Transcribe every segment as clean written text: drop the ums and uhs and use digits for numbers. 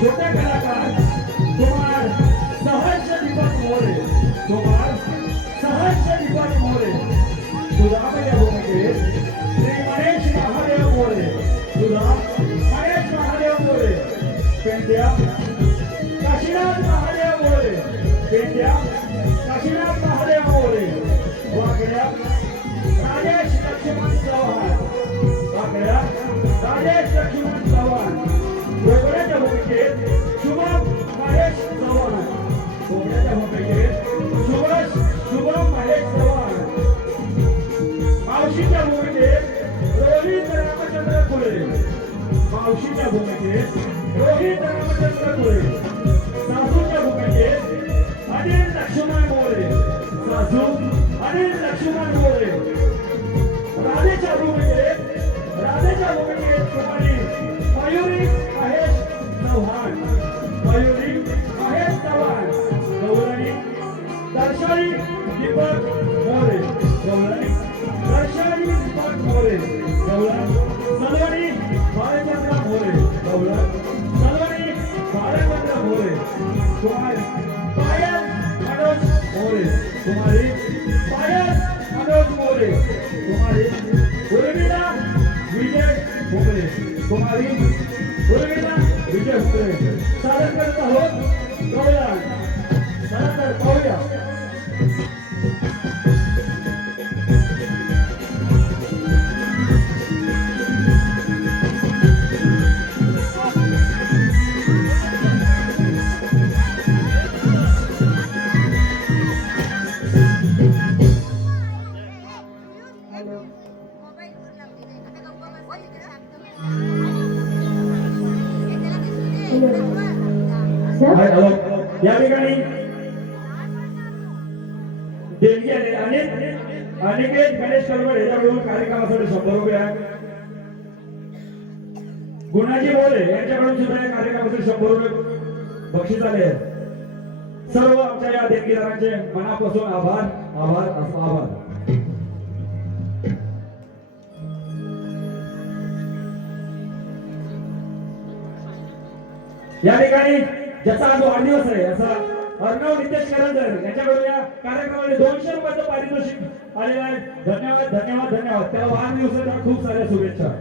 छोटे कलाकार कुमार सहर्ष दीपक मोरे, कुमार सहर्ष दीपक मोरे, सुधामय भूमिकेत श्री महेश महादेव मोरे, सुधा महेश महादेव मोरे, पेंड्या काशीनाथ महादेव मोरे, पेंड्या काशीनाथ महादेव मोरे, वाकड्या राजेश लक्ष्मण चव्हाण, वाकड्या राजेश लक्ष्मण चव्हाण, गोगड्याच्या भूमिकेत शुभम महेश चव्हाण, गोगड्याच्या भूमिकेत शुभम महेश चव्हाण, मावशीच्या भूमिकेत रोहित रामचंद्र खुळे, मावशीच्या भूमिकेत रोहित रामचंद्र खुळे, सासूच्या भूमिकेत अनिल लक्ष्मण मोरे, सासू अनिल लक्ष्मण मोरे, राधेच्या भूमिकेत कुमारी मयुरी महेश चव्हाण, मयुरी महेश चव्हाण, गौरणी दर्शनी दीपक मोरे, गौरणी दर्शनी दीपक मोरे, गौरव सलवणी बाळचंद्र मोरे, गौरव सलवणी बाळचंद्र मोरे, कुमारी पायल मनोज मोरे, कुमारी पायल मनोज मोरे, कुमारी उर्मिला विजय भोपळे, कुमारी उर्मिला विजय भोपळे सादर करत आहोत गवळण. चला तर पाहूया. या ठिकाणी देणगी आलेली अनिकेत गणेश कलवड याच्याकडून कार्यक्रमासाठी 100 रुपये आहे. गुणाजी बोले यांच्याकडून सुद्धा या कार्यक्रमासाठी 100 रुपये बक्षीस आले आहे. सर्व आमच्या या देणगीदारांचे मनापासून आभार आभार आभार. या ठिकाणी ज्याचा आज वाढदिवस आहे असा अर्णव नितेश करंजर यांच्याकडून या कार्यक्रमाने 200 रुपयाचं पारितोषिक आलेलं आहे. धन्यवाद धन्यवाद धन्यवाद. त्याला वाढदिवसाच्या खूप साऱ्या शुभेच्छा.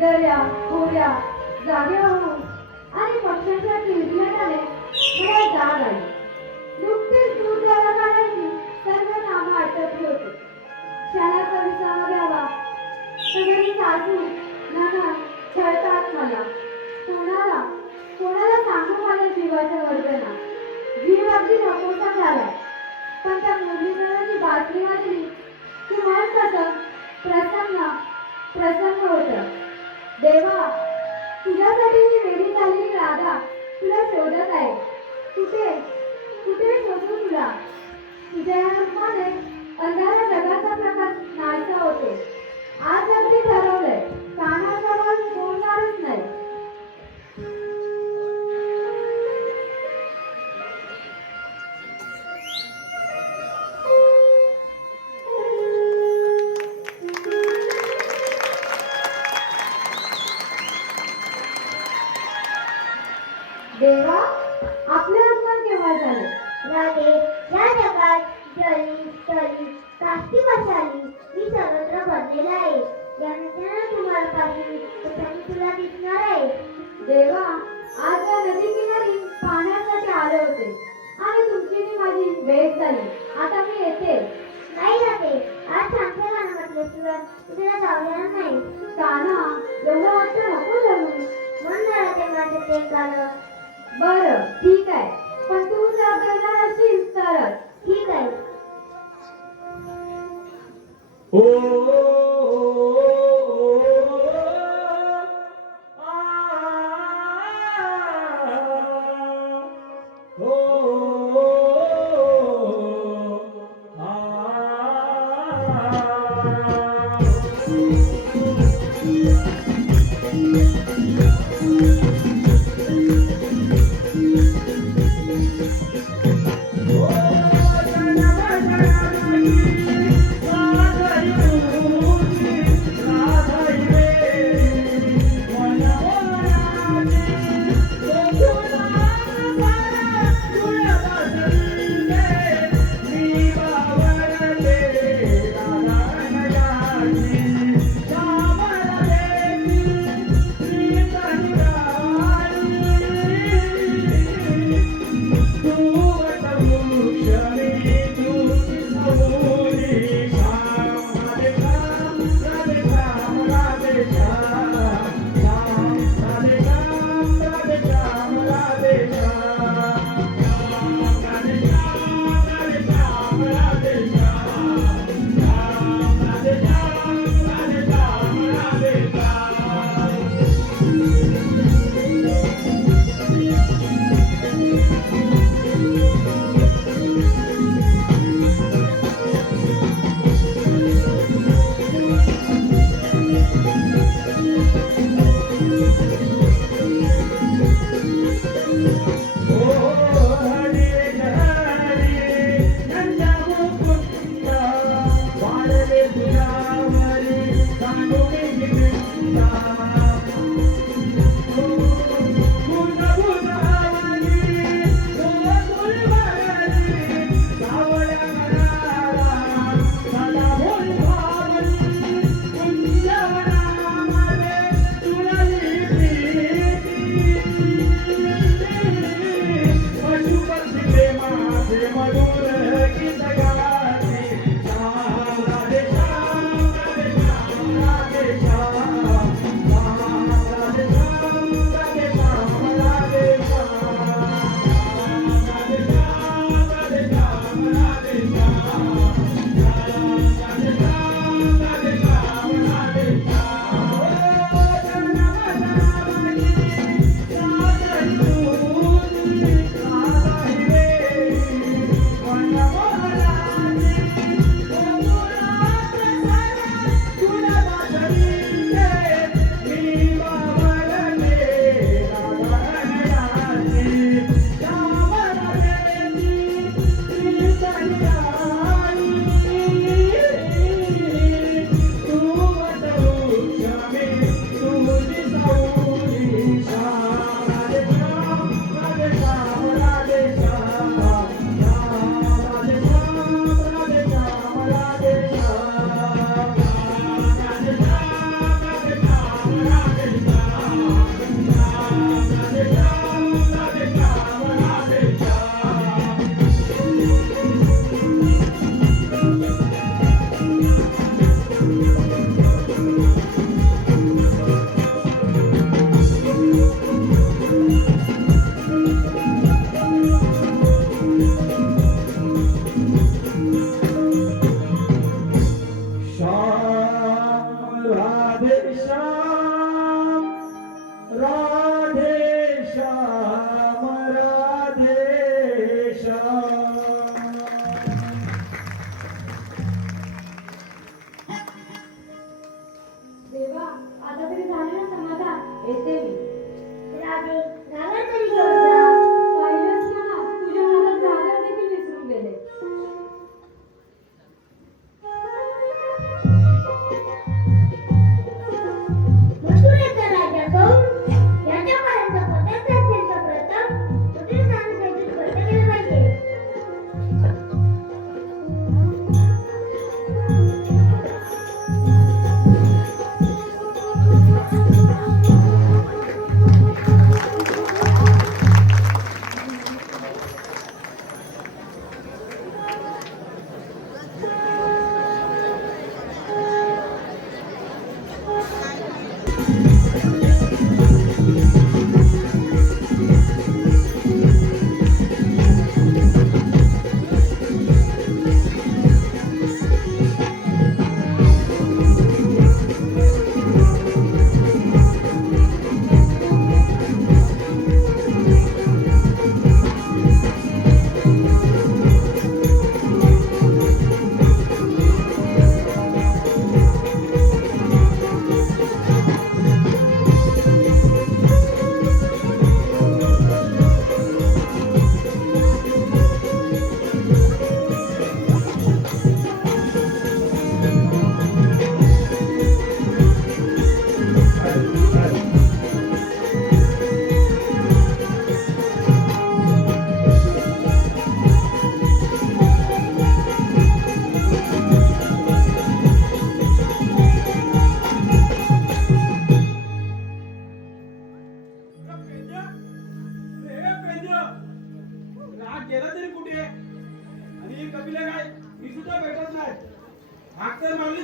दर्या खोऱ्या जाग्या होऊन आणि पक्ष्यांच्या किलबिलाटाने मला जाग आली. नुकतीच दूर जागा काढायची सर्व कामं आटोपली होती. क्षणाचा विसावा घ्यावा सगळी सासू नाना छळतात मला. कोणाला सांगू माझ्या जीवाच्या गर्जना. जीव अगदी नकोसा झालाय. पण त्या मुरलीधराची बातमी वाचली की मन कसं प्रसन्न होतं. देवा, तुझ्यासाठी ही वेडी झालेली राधा तुला शोधत आहे. कुठे शोधू तुला. तुझ्या या रूपाने अंधाऱ्या जगाचा प्रकाश नाहीसा होतो. आज अगदी ठरवलंय, कानाजवळ बोलणारच नाही. देवा आपले आगमन केव्हा झाले? राधे, या जगात जली तली काष्टी बसाली मी सर्वत्र भरलेला आहे. या नद्यांना तुम्हाला पाहिजे तसा मी तुला दिसणार आहे. देवा आज या नदी किनारी पाहण्यासाठी आले होते आणि तुमची नी माझी भेट झाली. आता मी येते. नाही राधे, आज सांगते गाणं म्हटल्याशिवाय तुला जाऊया नाही. काना एवढं वाटतं नको जणू. मन झालं ते माझं ते गाणं. बरं ठीक आहे, पण तू जर देणार असशील तरच. ठीक आहे. ओ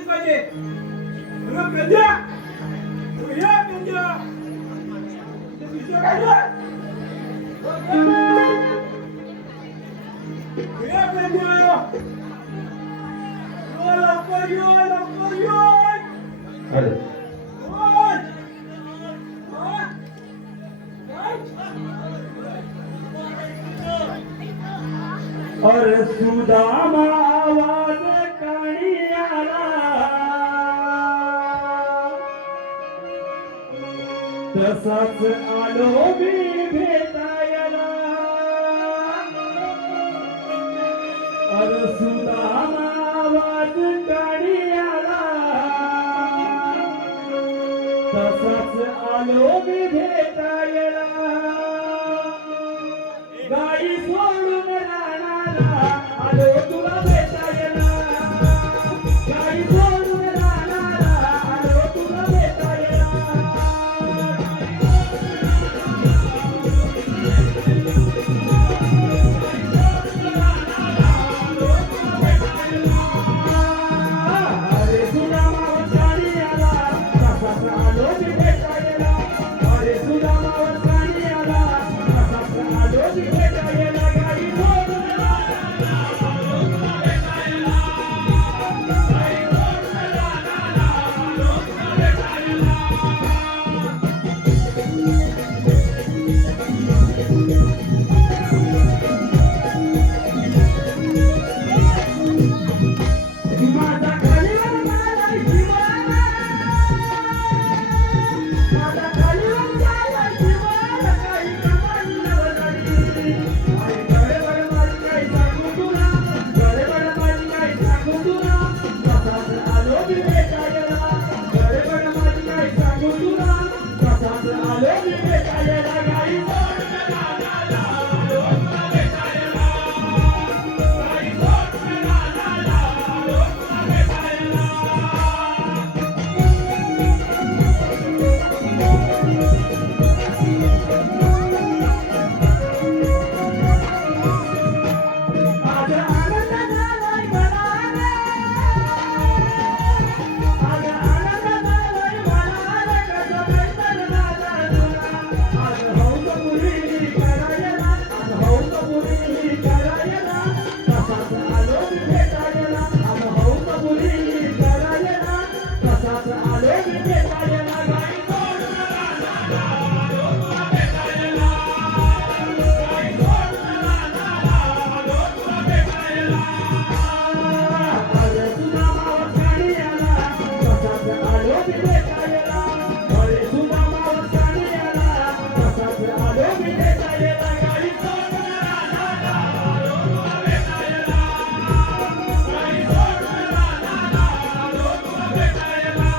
पाहिजे. अरे पेंद्या, तू ये पेंद्या. ते तुझं काय रे? ये पेंद्या. ओ लवकर ये, लवकर ये. अरे और सुदामा आवाज काळियाला तसाच आलो मी भेटायला. और सुदामा आवाज काळियाला तसाच आलो मी भेटायला. गाई सोडून रानाला आलो तुला भेटायला. गाई सोडून रानाला आलो तुला भेटायला. अरे सुदामा वसारी आला तसाच आलो मी भेटायला. अरे सुदामा वसारी आला तसाच आलो मी भेटायला. गाई सोडून रानाला आलो तुला भेटायला. गाई सोडून रानाला आलो तुला भेटायला. माझा खालीवर झालाय जीवाला. माझा खालीवर झालाय जीवाला. काही कमाई नवलाडी. आई गडबड माझी काही सांगू तुला. गडबड माझी काही सांगू तुला. तसाच आलो मी भेटायला. गडबड माझी काही सांगू तुला. तसाच आलो मी भेटायला. गाई सोडून रानाला आलो तुला भेटायला. गाई सोडून रानाला आलो तुला भेटायला. आज आनंद झालाय मनाला. आज आनंद झालाय मनाला. कसं मैदान झाला तुला. आज हौस पुरी करायला. आज हौस पुरी करायला. तसाच आलो मी भेटायला. आज हौस पुरी करायला. तसाच आलो मी भेटायला. गाई सोडून रानाला आलो तुला भेटायला. गाई सोडून रानाला आलो तुला भेटायला. अरे सुदामा वसारी आला तसाच आलो मी भेटायला. अरे सुदामा वसारी आला तसाच आलो मी भेटायला. गाई सोडून रानाला आलो तुला भेटायला. गाई सोडून रानाला आलो तुला भेटायला.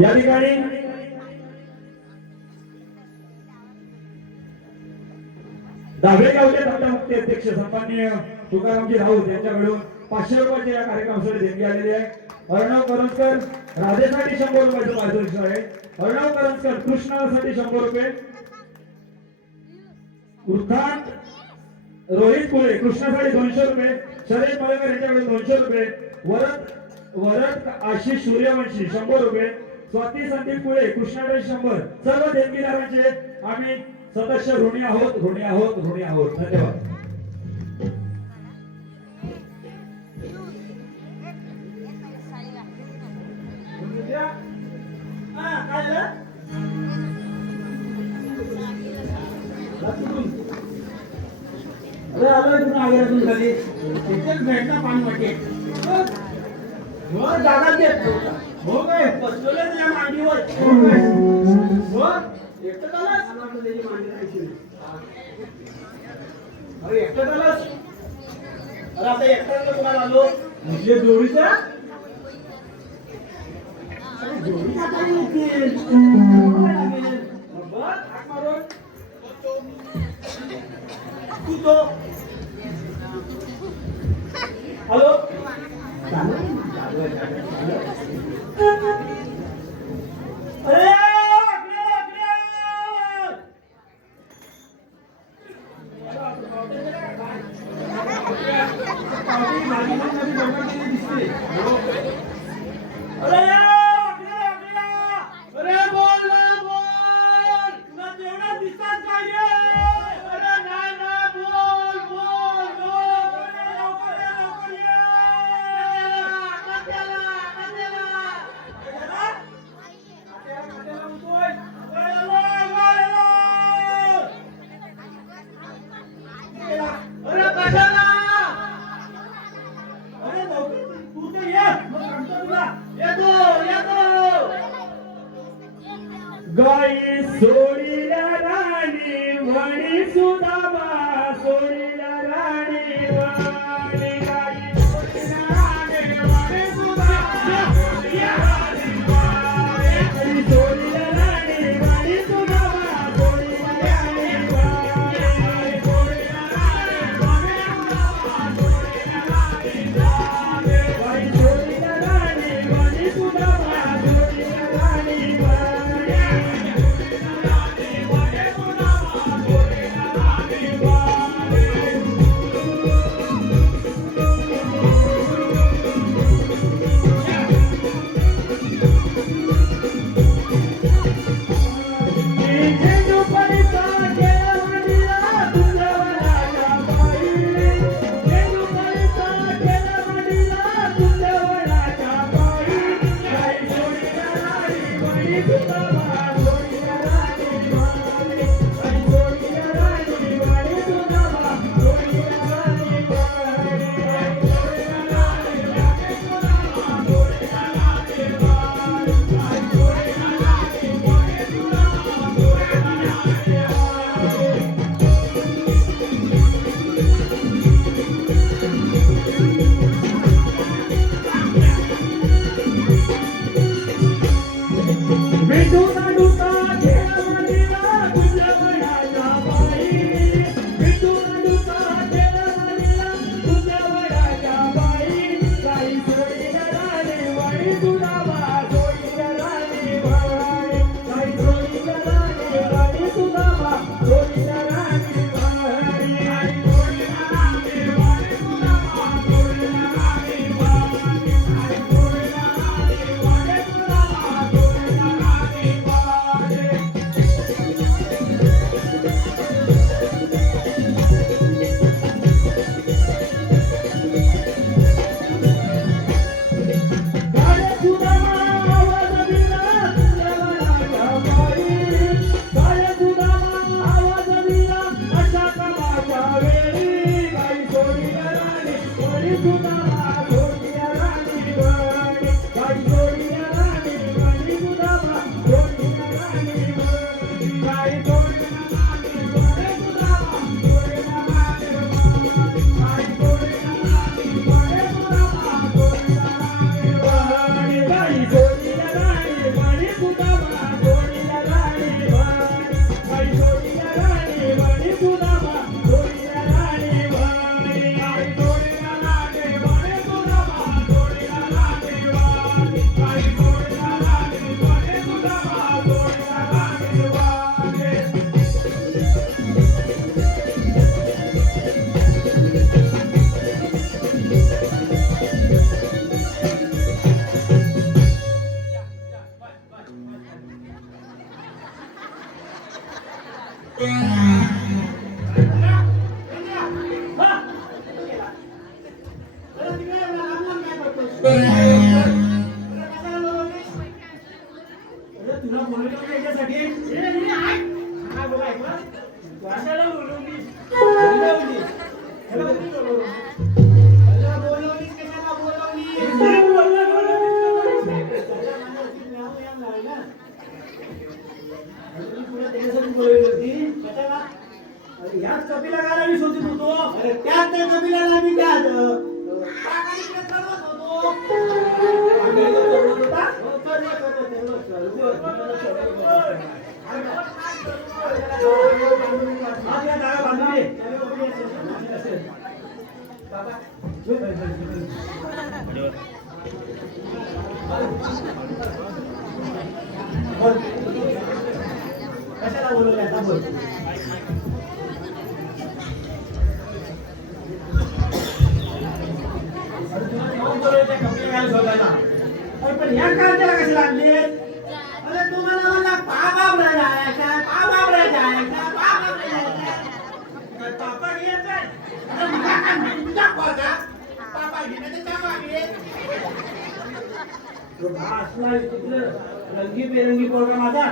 या ठिकाणी दाभे गावचे दत्तमुक्ती अध्यक्ष सन्माननीय तुकारामजी राऊत यांच्याकडून 500 रुपयाचे या कार्यक्रमासाठी देणगी आलेली आहे. अर्णव करंजकर राधेसाठी 100 रुपयाचं पारितोषिक आहे. अर्णव करंजकर कृष्णासाठी 100 रुपये. वृद्धांत रोहित कुळे कृष्णासाठी 200 रुपये. शरद मळेकर यांच्याकडे 200 रुपये. वरद आशिष सूर्यवंशी 100 रुपये. स्वाती संदीप कुळे कृष्णाकडे 100. सर्व देणगीदारांचे आम्ही सदस्य ऋणी आहोत, ऋणी आहोत, ऋणी आहोत. धन्यवाद. अरे आलोय तुम्ही आग्र्यातून खाली तिथेच भेटला पानवाटे मग जागा देत हो काय बसलोय तुझ्या मांडीवर हो काय मग एकटं आलास मला त्याची मांडी राहायची अरे एकटं आलास अरे आता एकट्याला तुम्हाला आलो म्हणजे जोडीचा जोडी हाताने येतील. बघावं लागेल. मग बघ, हाक मारून. तू तो. हॅलो चालू आहे? चालू आहे, चालू आहे, चालू आहे. अरे गाई सोडीला राणी म्हणी सुदामा सोडीला राणी म्हणी गाई सोडीला राणी म्हणी सुदामा गाई सोडीला राणी म्हणी सुदामा सोडीला राणी म्हणी सोडीला राणी गाई सोडीला राणी म्हणी सुदामा सोडीला राणी तुला बोलवलं याच्यासाठी काय बोलायचं कशाला बोलवली बोलवली कशाला बोलवली याच कपिला गायला मी शोधत होतो अरे त्याच त्या कपिलाला मी काय होतो हा, त्या जागा बांधून दे. कशाला बोलवलं आता बोल. अरे तुला जेवण बोलवलं कपडे घाल शोधायला. अरे पण ह्या काळजाला कशाला आणले? अरे तुम्हाला मला पाबाबरा जायचा, पाबाबरा जायचा, पाबाबरा जायचा. काय पापा घ्यायचा? अरे मला काय माहिती तुझा पोरगा? पापा घेण्याचं काम आहे. तो भा असला तिथलं रंगीबेरंगी पोरगा माझा.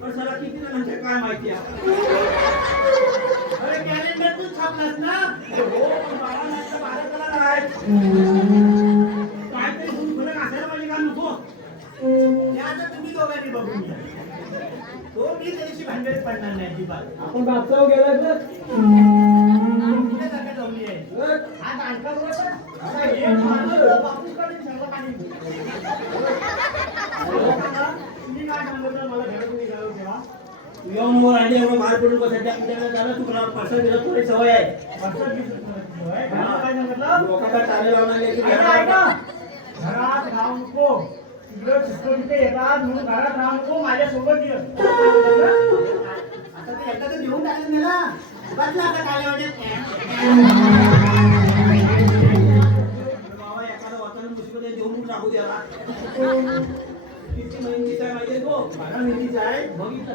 पण साला किती जणांचं काय माहिती आहे? अरे कॅलेंडर तू छापलास ना? हो, पण बाळा नाही तर भारताला नाही. काहीतरी फरक असायला पाहिजे का नको? ते आता तुम्ही दोघांनी बघून घ्या. तो मी त्याची भांडण पडणार नाही अजिबात. आपण बापसाव गेला तर कुठे जागा जमली आहे? हा दांडका बरोबर? आता हे माणूस बापूकडे सगळं पाणी तुम्ही काय सांगितलं मला घरातून निघालो तेव्हा? येऊन वर आली एवढं बाहेर पडून बसायच्या आपल्याला झालं तुला पार्सल दिलं थोडी सवय आहे. पार्सल सवय काय सांगितलं? लोकांना चाले लावणार घरात राहू नको. तिकडे पुस्तक तिथे येतात म्हणून घरात राहू नको. माझ्यासोबत ये. आता ते एखादं घेऊन टाकलं मला बदला आता काय म्हणजे बाबा एखादा वातावरण मुसीबत देऊन टाकू द्याला. किती मेहनतीचा आहे माहितीये तो? 12 मेहनतीचा आहे. बघितलं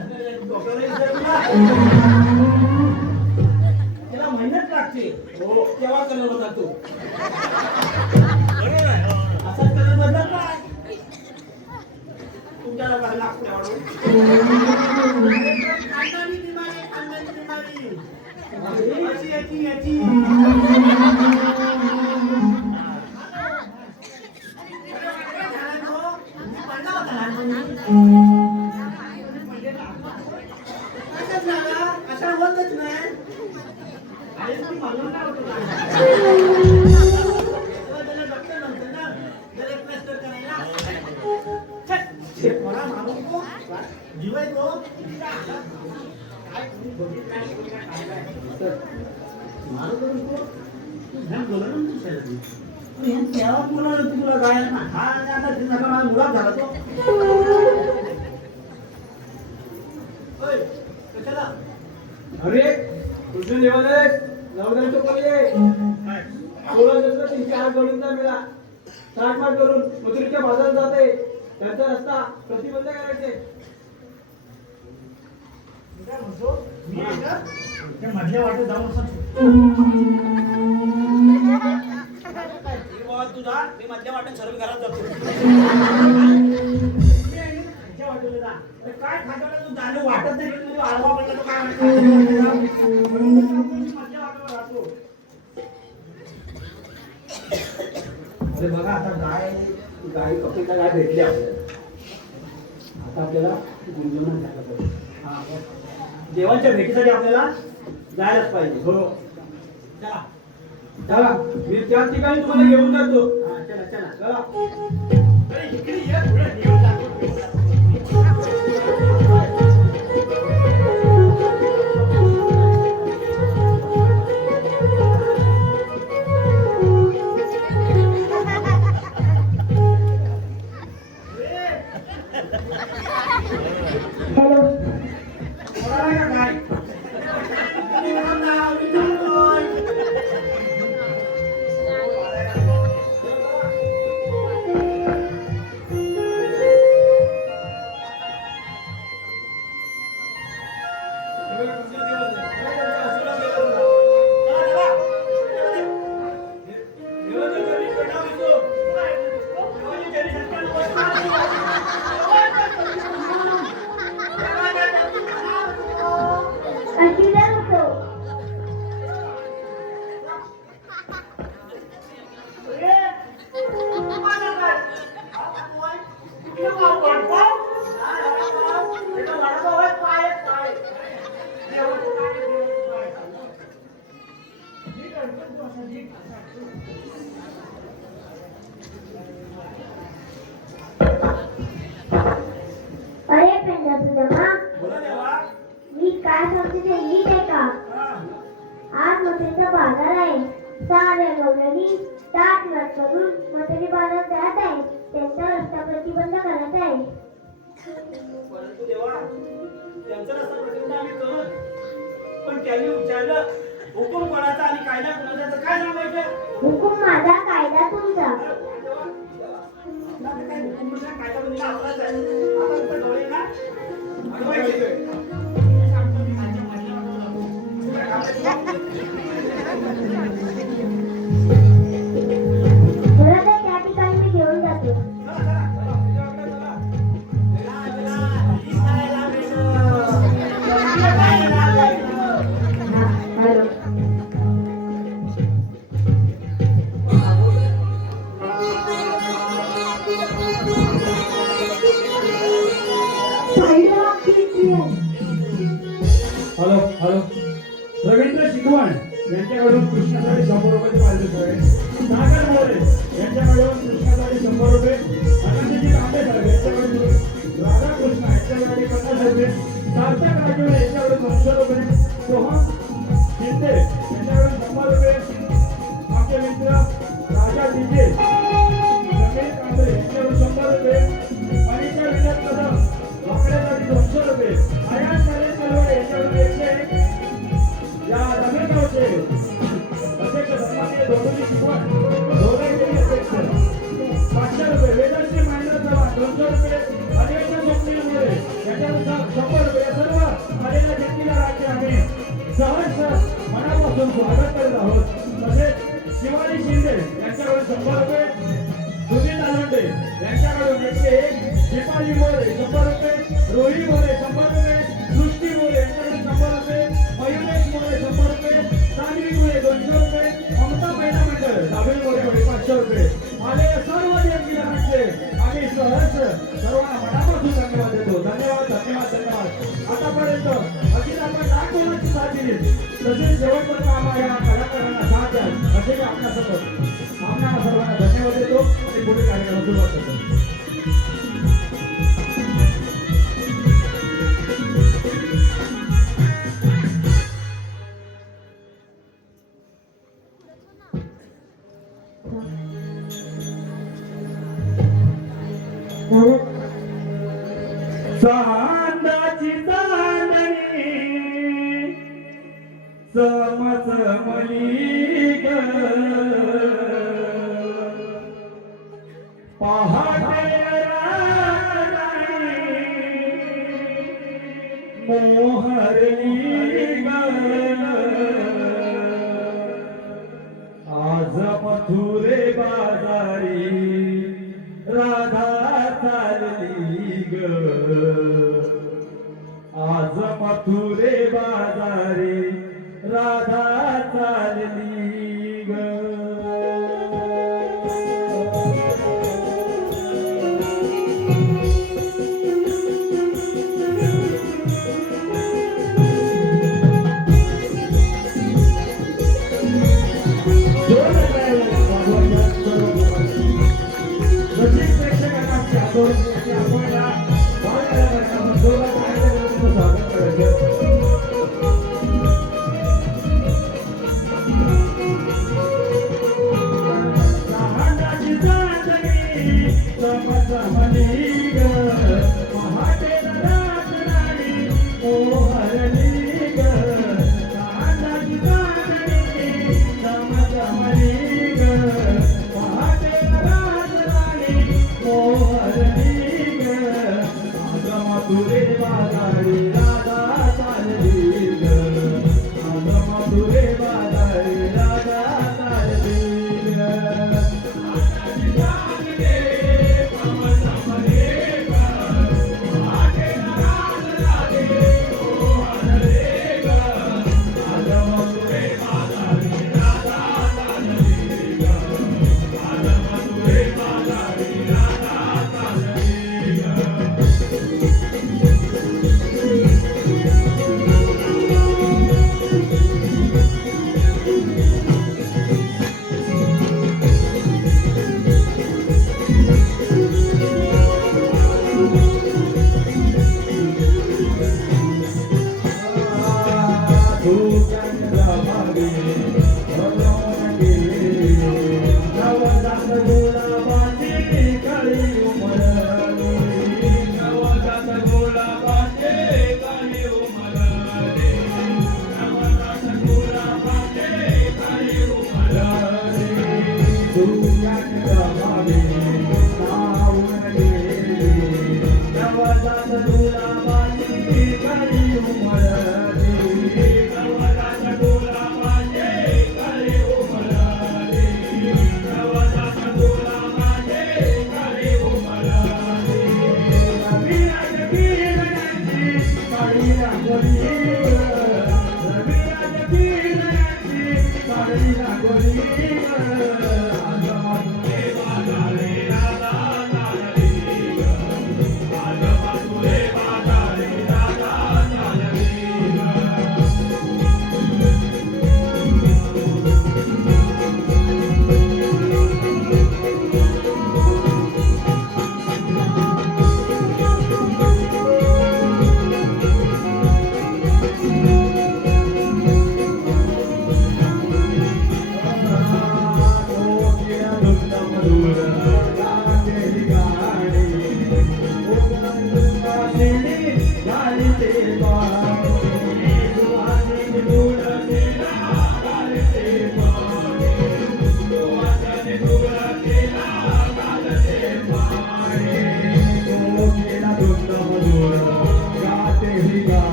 डॉक्टरला विचार तुला. त्याला मेहनत लागते. हो तेव्हा कलर होता तो. असाच कलर बदलत काय? तुमच्या लोकांना लागते वाढून. खानदानी बिमारी, खानदानी बिमारी. याची अशा होतच नाही. अरे तुम्ही म्हणून काय होतो त्याला डॉक्टर म्हणतो ना जरा प्लास्टर करायला. मला मारू नको जीव आहे तो. काय तुम्ही बघितलं मारू करू नको. ध्यान बोला ना तुझ्यासाठी. तेव्हा बोलावलं तुला काय ना हा आता नका मला मुळात झाला तो. कशाला? अरे कृष्ण देवालय नवदान चौकाला ये. 16 300 हात जोडून मिळा 60 माठ करून मथुरेच्या बाजारात जाते. त्यांचा रस्ता प्रतिबंध करायचे. काय म्हणतो मी त्या मधल्या वाटेत जाऊन तुझा मी मधल्या वाटेत सर्व घरात जातो. काय खात्याला तू जाणे वाटत नाही तू आडवा पडला तर काय मधल्या वाटेवर राहतो. अरे बघा आता गाडी कपडे गाय भेटली आपल्याला. आता आपल्याला गुंतवणूक झाला पाहिजे. देवाच्या भेटीसाठी आपल्याला जायलाच पाहिजे. हो चला चला मी त्याच ठिकाणी तुम्हाला घेऊन जातो. हा चला चला चला इकडे ये थोडं घेऊन जातो. सुदामा, बोला देवा. मी काय सांगते ते नीट आहे का? हा. आज मथुरेचा बाजार आहे. साऱ्या गवळणी ताट नट करून मथुरे बाजार जात आहे. त्यांचा रस्ता प्रतिबंध करत आहे. परंतु देवा, त्यांचा रस्ता प्रतिबंध आम्ही करत, पण त्यांनी विचारलं हुकूम कोणाचा आणि कायदा कोणाचा, काय सांगायचं? हुकूम माझा, कायदा तुमचा. आता काय हुकूम म्हणजे कायदा म्हणजे आपलाच आहे. आता फक्त डोळे ना अडवायचे. बरं तर त्या ठिकाणी मी घेऊन जातो. हॅलो हॅलो हॅलो रवींद्र शिकवण यांच्याकडून कृष्णासाठी 100 रुपयाचे पारितोषिक आहे. सागर मोरे यांच्याकडून कृष्णासाठी 100 रुपये. आनंदजी तांबे साहेब यांच्याकडून राधाकृष्ण यांच्याकडे 50 रुपये. सार्थक राजूळे यांच्याकडून 200 रुपये. सोहम शिंदे यांच्याकडून 100 रुपये. आमचे मित्र राजा डिजे समीर कांबळे यांच्याकडून 100 रुपये. मनीषा विनोद कदम वाकड्यासाठी 200 रुपये. आयान नरेश कलवडे यांच्याकडून 101. या रमेशगावचे अध्यक्ष सन्माननीय धोंडोजी शिकवण धोरणाचे अध्यक्ष 500 रुपये. वेदांशी महेंद्र चव्हाण 200 रुपये. अधिवेशन स्वप्नील मोरे यांच्याकडून 100 रुपये. या सर्व आलेल्या व्यक्तीला राज्य आम्ही सहर्ष मनापासून स्वागत करत आहोत. तसेच शिवाजी शिंदे यांच्याकडून 100 रुपये. सुनील तालुंडे यांच्याकडून 101. दीपाली मोरे 100 रुपये. रोहिणी मोरे 100 रुपये. सृष्टी मोरे यांच्याकडून 100 रुपये. मयुरेश मोरे 100 रुपये. सान्वी मोरे 200 रुपये. ममता महिला मंडळ दाबेल मोरे 500 रुपये. आलेल्या सर्व व्यक्तीला म्हणजे आम्ही सहर्ष सर्वांना मनापासून धन्यवाद देतो. धन्यवाद धन्यवाद धन्यवाद. आतापर्यंत अगदी आपण लाख मुलांची साथ दिली, तसेच शेवटपर्यंत आम्हाला या कलाकारांना साथ द्याल असे मी आपल्या सर्वांना धन्यवाद देतो आणि पुढे कार्यक्रमाला सुरुवात करतो. चांदाची चांदणी चमचमली ग पहाटे रात्री मोहरली ग आज मथुरे बाजारी राधा चालली ग आज मथुरे बाजारी राधा चालली ग गुलाबाची कळी उमलली, नवलाच्या गुलाबाची कळी उमलली, नवलाच्या गुलाबाची कळी उमलली. रविराज किरणांची काळी रांगोळी ग, रविराज किरणांची काळी रांगोळी ग, आजूबाजूने वाटाळे राधा चालली ग, आजूबाजूने वाटाळे राधा चालली ग.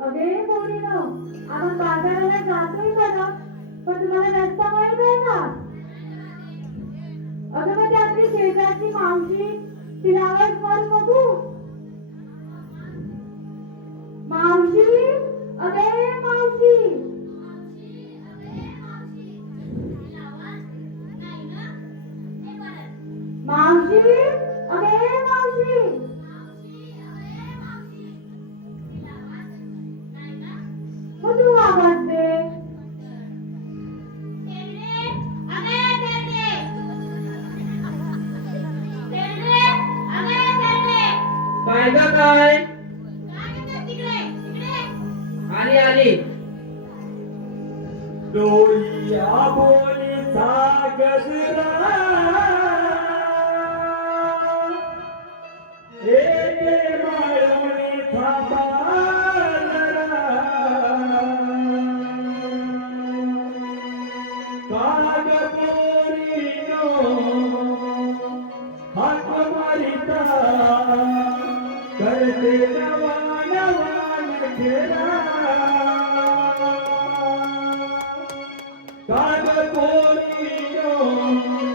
अगे पोरीनो, आपण बाजाराला जातोय बघा, पण तुम्हाला रस्ता माहित आहे का? अगं मग ती आपली शेजारची मावशी, तिला आवाज मारू बघू. मावशी, अगे मावशी. मावशी, अगे मावशी. मग तू आवाज दे. काय ग काय आली आली डोळ्या बोलीचा गजरा एके माळवणीचा बाजरा काग पोरीनो हात मारिता करते नवा नवा नखरा काग पोरीनो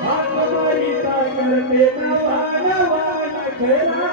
हात मारिता करते नवा नवा नखरा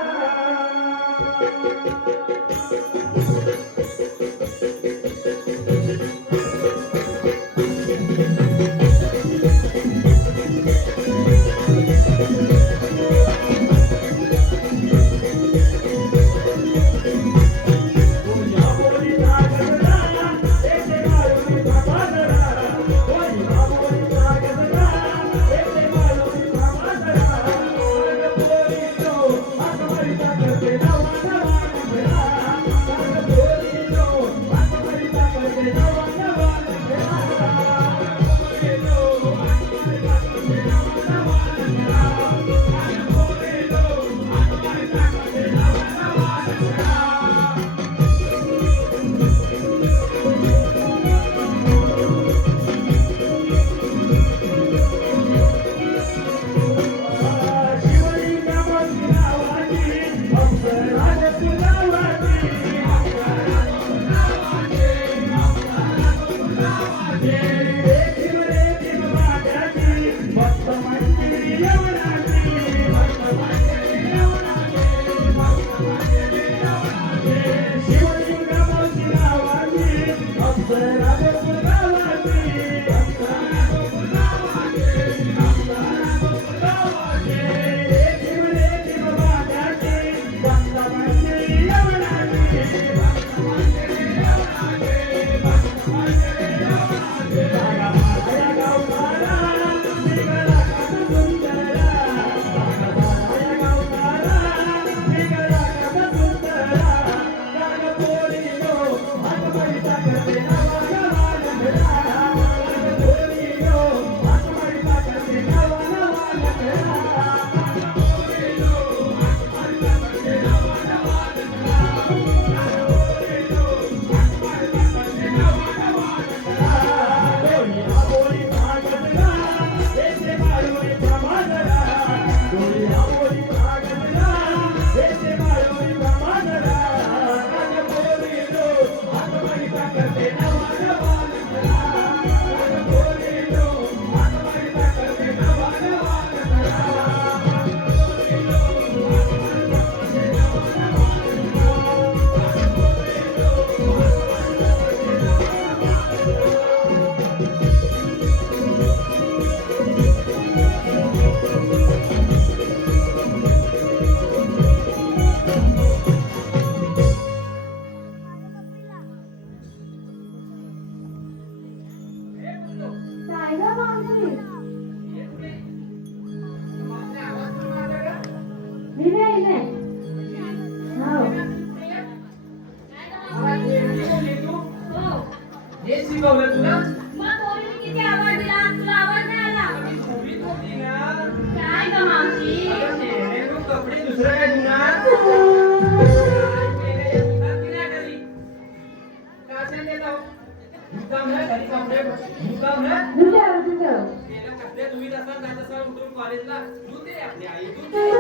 वाजता जात असाल उठून कॉलेजला दूध दे आपली आई दूध दे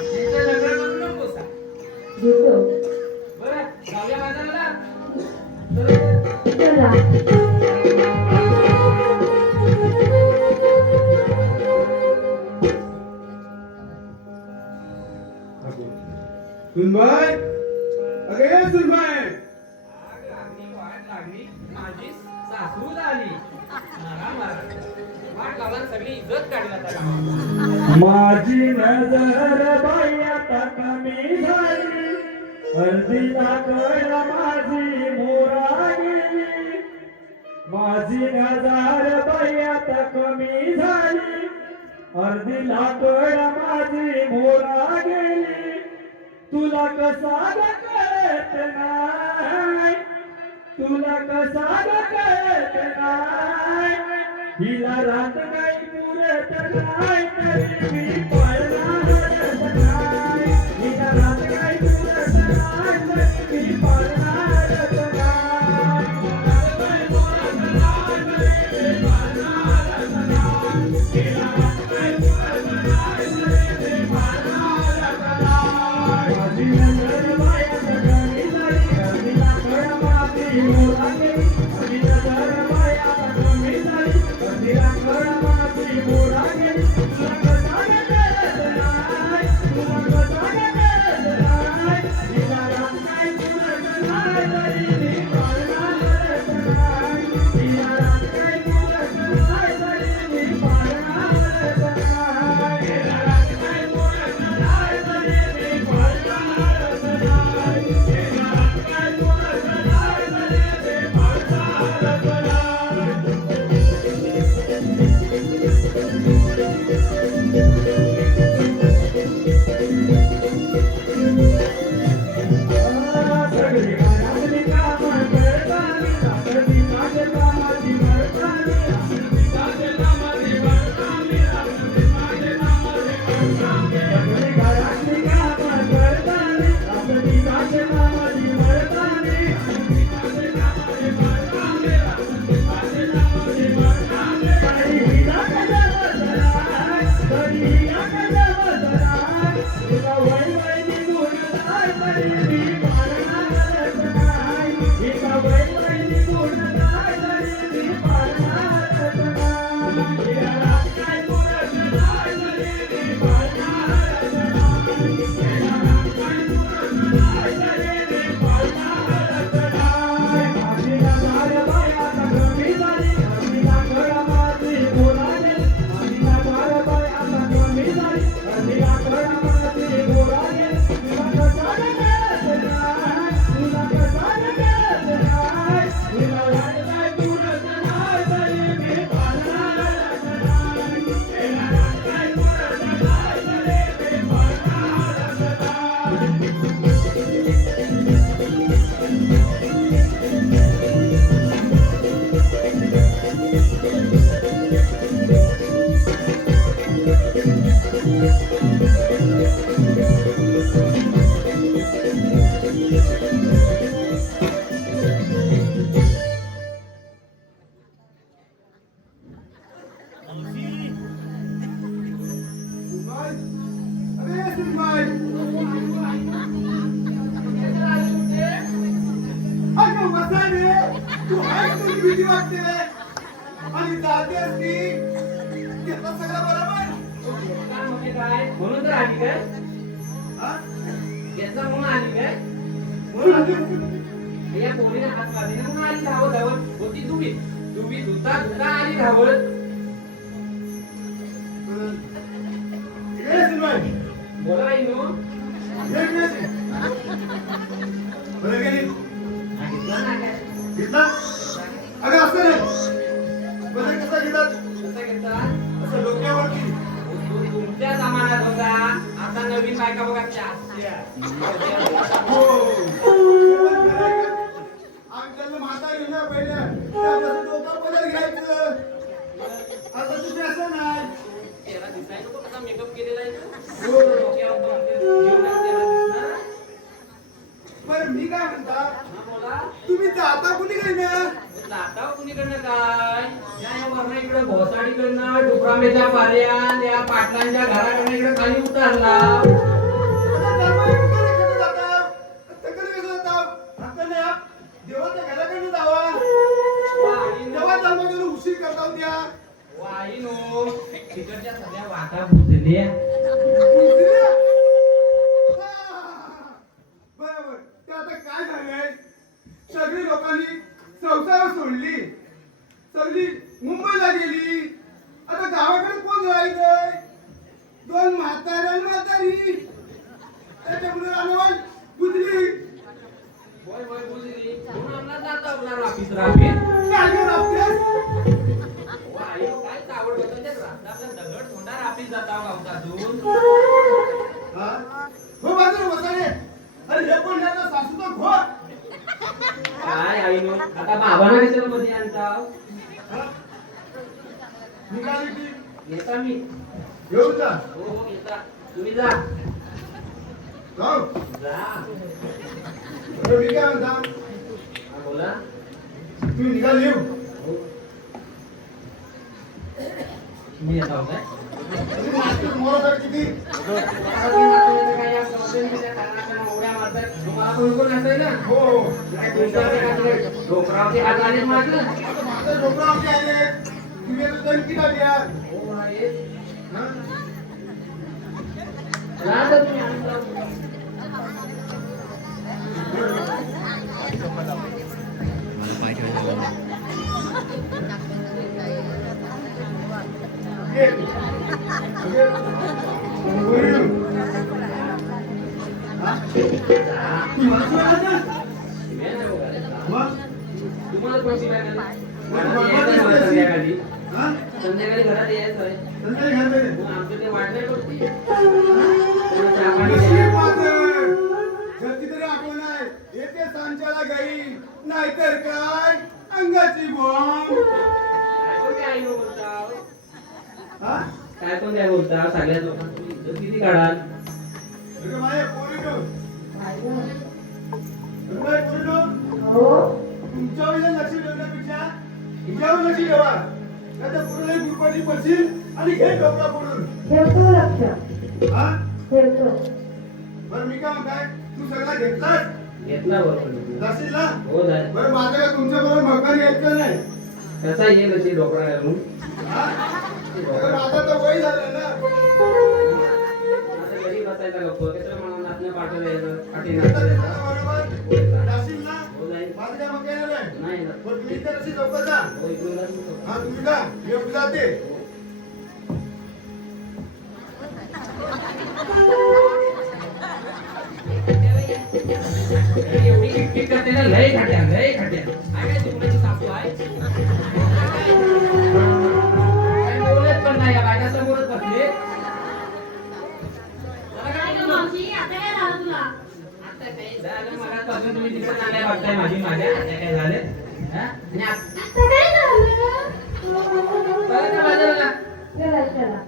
तिचं लग्न करून नको सा. देतो. बरं जाऊया बाजाराला चल. चला. सुनबाई अगे सुनबाई आग लागली वाट लागली माझी सासू झाली मारा मारा वाट लावला सगळी इज्जत काढला त्याला. माझी नजर बाई आता कमी झाली अर्धी ताकद माझी मोरा गेली माझी नजर बाई आता कमी झाली अर्धी लाकड माझी मोरा गेली तुला कसा ग कळत नाही तुला कसा ग कळत नाही हिला रात काही पुरत नाही तरी मी पळणारच नाही हिला रात काही पुरत नाही तरी मी पळणारच माझी नजर बाया कमी झाली अर्धीला कळ माझी मोरा गेली माझी नजर बाया कमी झाली अर्धीला कळ माझी मोरा गेली तुला कसा ग कळत नाही तुला कसा ग कळत नाही हिला रात काही पुरत नाही तरी मी पळणारच नाही हिला रात काही पुरत नाही तरी मी पळणारच नाही हिला रात काही पुरत नाही तरी मी पळणारच नाही हिला रात काही पुरत नाही तरी मी पळणारच नाही सगळी घरातली कामं करतानी रात्री माझ्या कामाची मरतानी रात्री माझ्या कामाची मरतानी रात्री माझ्या कामाची मरतानी सगळी घरातली कामं करतानी रात्री माझ्या कामाची मरतानी रात्री माझ्या कामाची मरतानी रात्री माझ्या कामाची मरतानी तरी हिला कदम धराय तरी हिला कदम धराय तुला वय वय निघून जाय तरी मी पाळणारच नाही हिला वय वय निघून जाय तरी मी पाळणारच नाही हिला रात काय पुरत नाही तरी मी पाळणारच नाही हिला रात काय पुरत नाही तरी मी पाळणारच नाही माझी नजर बाया कमी झाली अर्धीला कळ माझी मोरा गेली माझी नजर बाया कमी झाली अर्धीला कळ माझी मोरा गेली तुला कसा ग कळत नाही तुला कसा ग कळत नाही हिला वाट काय पुरत नाही तरी मी पाळणारच नाही हिला वाट काय पुरत नाही तरी मी पाळणारच नाही तू आहेस तुझी भीती वाटते आणि जाते असती घेतला सगळं बरोबर काय म्हणजे काय म्हणून तर आली काय हा? याचा म्हणून आली काय म्हणून आली. या पोरीने हात मारले ना म्हणून आली धावत धावत होती दुबी दुबी धुता धुता आली धावत इकडे सुनबाई. बोला बाई नो इकडे ये. बरं गेली घेतला ना काय घेतला अगं असं नाही बरं कसा घेतात कसा घेतला असं डोक्यावरती तो तुमच्या जमान्यात होता आता नवीन बायका बघा त्या हो आम्ही त्यांना म्हाता घेऊन पहिल्या त्यापासून डोका बदल घ्यायचं आता तुम्ही असं नाही त्याला दिसायला नको कसा मेकअप केलेला आहे हो. डोक्यावर दोन ते जीवनात त्याला दिसणार बरं मी काय म्हणता हा बोला तुम्ही जाता कुठे काही ना जाता कुणीकडनं काय या वरनं इकडे भोसाडीकडनं डुकरांबेच्या पाल्यान या पाटलांच्या घराकडनं इकडे खाली उतरला. आता धर्माकडे कसं जाताव? तिकडे कसं जाताव? आता नाही हा. देवाच्या घराकडे जावा. देवा धर्माकडे उशीर करताव त्या. वाईनो तिकडच्या सगळ्या वाटा बुजल्या. बरोबर. ते आता काय झालंय? सगळी लोकांनी संसार सोडली. सगळी मुंबईला गेली. आता गावाकडे कोण राहायचंय? दोन म्हातारी त्याच्यामुळे रानवण बुजली. होय होय बुजली. म्हणून आम्हाला जाता आपला रापीस रापीस. काय राबतेस? वाईनो काय चावड होतं ते रास्ता दगड थोडा रापीस जाता गावतातून. हा? हो बाजूला बसाले. अरे हे कोण याचा सासूचा घोर? काय आईनो आता बाबांना कशाला मध्ये आणता? हा? निघाली की येता मी. घेऊन जा. हो हो येता. तुम्ही जा. जाऊ. जा. अरे मी काय म्हणता? हा, बोला. तुम्ही निघाली येऊ. हो. तुम्ही येता हो काय? तुम्ही मागचे मोरासारखी किती? तुम्हाला कोण असेल ना हो हो. डोकरावचे हात आले माझं. माझं डोकं आमचे आले. तुम्ही आता दणकी टाकली यार. हो आहे. हा? राहता तुम्ही आम्ही जाऊ. ये. ये. वर येऊ. हा? तुम्ही मला सोडायचं? मग? तुम्हाला कोणती काय नाही? मग घरात बाबा यायचं मला दिसते संध्याकाळी. हा? संध्याकाळी घरात यायचं आहे. संध्याकाळी घालते. मग आमचं ते वाटलंय बघती. थोडं चहा पाणी नशीब द्या. माझं. घरची तरी आठवण आहे. येते सांच्याला गाई. नाहीतर काय अंगाची बॉम्ब. काय पण काय आईनो बोलता? हा? काय पण काय बोलता? सगळ्या लोकांना तुम्ही इज्जत किती काढाल? अगं माझ्या पोरीनो. अगं माझ्या पोरीनो. तुमच्या वेळेला लक्ष ठेवण्यापेक्षा हिच्यावर लक्ष ठेवा. नाहीतर पुढे गुरपाटी पडशील आणि घे डोकला पडून. ठेवतो लक्ष. हा? ठेवतो. बरं मी काय म्हणताय? तू सगळा घेतलास? घेतला बरोबर. जाशील ना? हो जाय. बरं माझं काय तुमच्या बरोबर मकान यायचं नाही. कसा येईल अशी डोकरा घालून? हा? अगं माझं तर वय झालं ना. आता घरी बसायचा गप्प. कशाला मला नाचणं पाठवलं यायचं? पाठी आता नाचतं माझ्या यायचं? बरोबर जाशील ना? हो जाईल. माझं काय मग येणार नाही. नाही ना. बरं तुम्ही तर अशी चौकत जा. हो इकडून जाऊ नको. हा तुम्ही का? मी उभी जाते. एवढी किटकिट करते ना लय खाट्या लय खाट्या. काय काय ती कुणाची सासू आहे? काय बोलत पण नाही या बायका समोरच बसले. जरा काय बोलू? आता काय झालं मगाचपासून तुम्ही तिकडे चांगल्या बघताय माझ्या. आता काय झालं? हा? आणि आता बघा का बाजाराला? चला चला.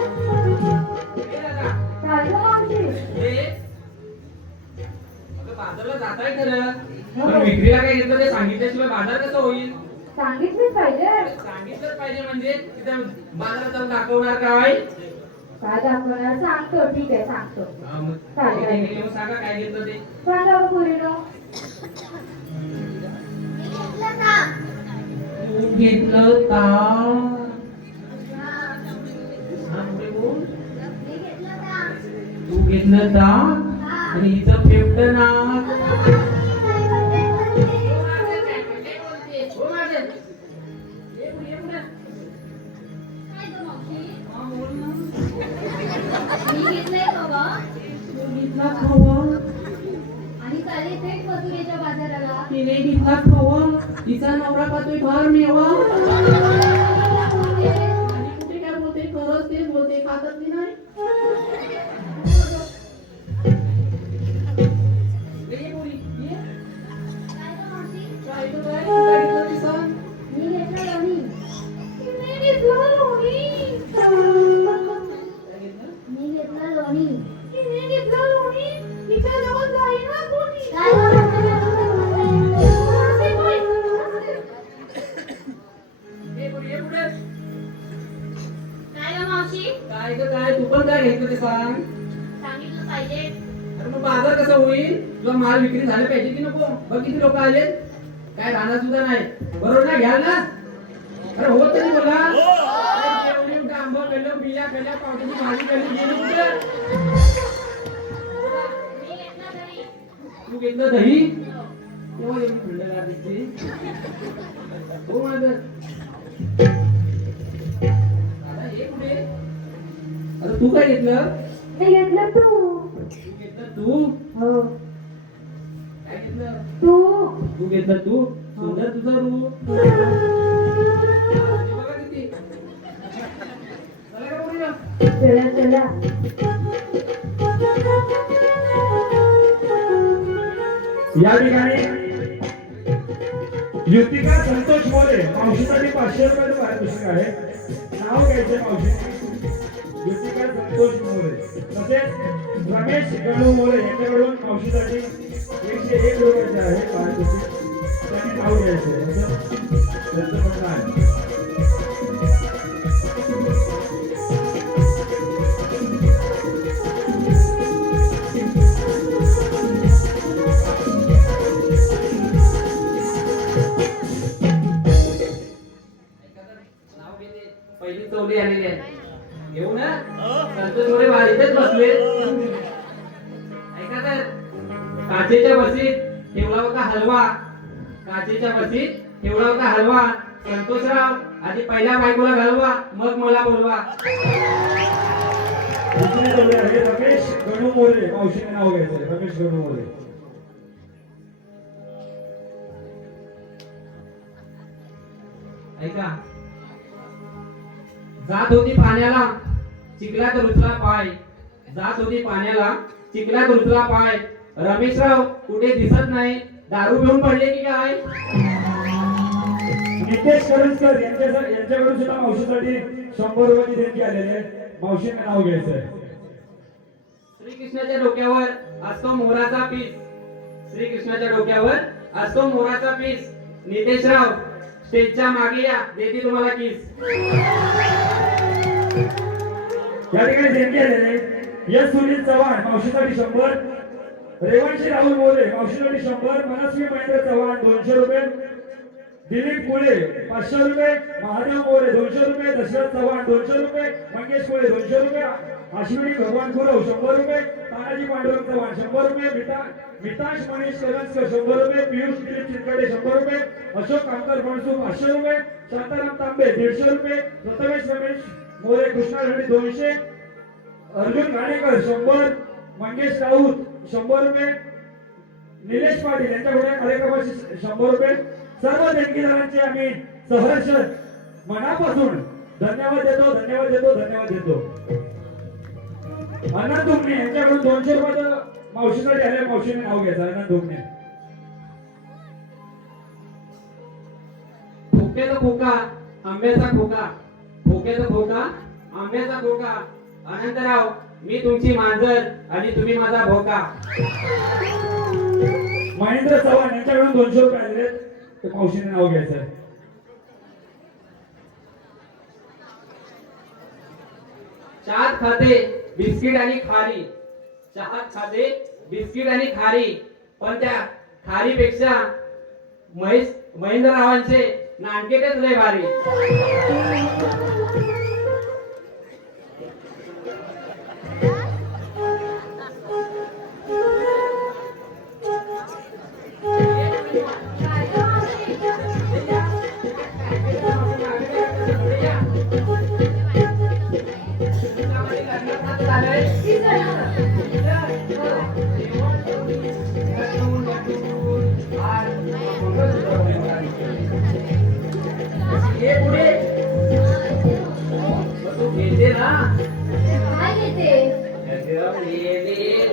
हे दादा, चालतो मावशी. हे? अगं बाजारला जाताय खरं. पण विक्रीला काय घेतलं ते सांगितल्याशिवाय बाजार कसं होईल? सांगितलीच पाहिजे. सांगितलंच पाहिजे म्हणजे तिथं बाजारात जाऊन दाखवणार काय? काय दाखवणार? सांगतो. ठीक आहे सांगतो. हा, मग ठीक आहे, मग सांगा काय घेतलं ते. सांगा बघ पोरीनो. घेतलं का? तू घेतलं ताक. हा, पुढे बोल. मी घेतलं का? तू घेतलं ताक आणि हिचं फेवटं नाक. हो, माझं. ये पुढे, ये पुढे. हा, बोल ना. मी घेतलंय बाबा. तू घेतला खवा. आणि चालेल थेट मथुरेच्या बाजाराला. तिने घेतला खवा. तिचा नवरा खातोय फार मेवा. आणि कुठे काय बोलते? खरंच तेच बोलते. खातच की नाही? ये पोरी, ये. काय गं मावशी? काय गं बाई, काय घेतलं ते सांग. मी घेतलं लोणी. मी घेतलं लोणी. काय घेतलं? मी घेतलं लोणी. मी घेतलं लोणी. तिच्या जवळ काय ग काय तू पण काय घेतलं ते सांग. सांगितलं पाहिजे. अरे मग बाजार कसा होईल? तुला माल विक्री झाले पाहिजे की नको? बघ किती लोक आले. काय राहणार सुद्धा नाही. बरोबर ना? घ्याल ना? अरे होत तरी बघा. एवढी मोठी आंबा केलं, बिया केल्या, पावट्याची भाजी केली, गेली कुठं? मी घेतला तरी. तू घेतलं दही? हो एवढी थंडगार दिसते. हो माझं. दादा हे कुठे? अरे तू काय घेतलं? मी घेतलं तू. तू घेतलं तू? हो काय घेतलं? तू. तू घेतलं तू? सुंदर तुझं रूप. हे बघा किती. चला का पुढे? चला चला. या ठिकाणी युतिका संतोष मोरे मावशीसाठी 500 रुपयाचं पारितोषिक आहे. नाव घ्यायचे मावशी. युतिका संतोष मोरे. तसेच रमेश गणू मोरे यांच्याकडून मावशीसाठी 101 रुपयाचे आहे पारितोषिक. त्यांनी नाव घ्यायचे त्यांचं म्हणणं आहे. नाव घेते. पहिली चौली आलेली आहे. घेऊ ना? संतोष मोरे इथेच बसले. ऐका तर काचेच्या बसीत ठेवला होता हलवा. काचेच्या बसीत ठेवला होता हलवा. संतोषराव आधी पहिल्या बायकोला घालवा, मग मला बोलवा. दुसरी जोडी आहे रमेश गणू मोरे. मावशीने नाव घ्यायचे रमेश गणू मोरे. ऐका. जात होती पाण्याला चिखलात रुचला पाय. जात होती पाण्याला चिखलात रुचला पाय. रमेशराव कुठे दिसत नाही. दारू घेऊन पडले की काय? नितेश करंजकर यांच्याकडून सुद्धा मावशीसाठी 100 रुपयाची देणगी आलेली आहे. मावशीने नाव घ्यायचंय. श्रीकृष्णाच्या डोक्यावर असतो मोराचा पीस. श्रीकृष्णाच्या डोक्यावर असतो मोराचा पीस. नितेशराव स्टेजच्या मागे या, देते तुम्हाला किस. या ठिकाणी देणगी आलेले यश सुनील चव्हाण मावशीसाठी 100. रेवणशी राहुल मोरे मावशीसाठी 100. मनस्वी महेंद्र चव्हाण 200 रुपये. दिलीप कुळे 500 रुपये. महादेव मोरे 200 रुपये. दशरथ चव्हाण 200 रुपये. मंगेश कुळे 200 रुपये. अश्विनी भगवान गुरव 100 रुपये. तानाजी पांडुरंग चव्हाण 100 रुपये. मिताश मनीष करंजकर 100 रुपये. पियुष दिलीप चिरकडे 100 रुपये. अशोक कामकर फणसू 500 रुपये. शांताराम तांबे 150 रुपये. प्रथमेश रमेश मोरे कृष्णा रेड्डी 200. अर्जुन घाणेकर 100. मंगेश राऊत 100 रुपये. निलेश पाटील यांच्याकडे कार्यक्रमाची 100 रुपये. सर्व देणगीदारांचे आम्ही सहर्ष मनापासून धन्यवाद देतो. धन्यवाद देतो. अनंत दुमणे यांच्याकडून 200 रुपयाचं मावशीसाठी आले. मावशीने नाव घ्यायचं अनंत दुमणे. खोक्याचा खोका आंब्याचा खोका. खोक्याचा खोका आंब्याचा खोका. अनंतराव मी तुमची मांजर आणि तुम्ही माझा भोका. महेंद्र चव्हाण यांच्याकडून 200 रुपये आलेले. मावशीने नाव घ्यायचं. चहात खाते बिस्किट आणि खारी. चहात खाते बिस्किट आणि खारी. पण त्या खारीपेक्षा महेंद्ररावांचे नानकेटच लय भारी. ये पुढे तू घेते ना. काय घेते?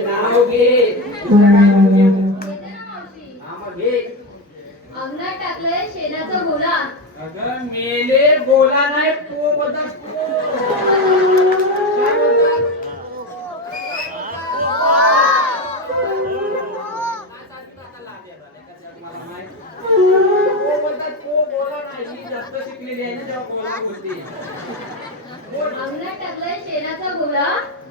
नाव घे. घेते ना मावशी. घे. अंगणात टाकलंय शेणाचा गोळा. अगं मेले बोला नाही पो बदल पो. काय बोलतात? पो बोलतात पो बोला नाही. ही जास्त शिकलेली आहे ना तेव्हा बोला बोलते बोल. अंगणात टाकलाय शेणाचा गोळा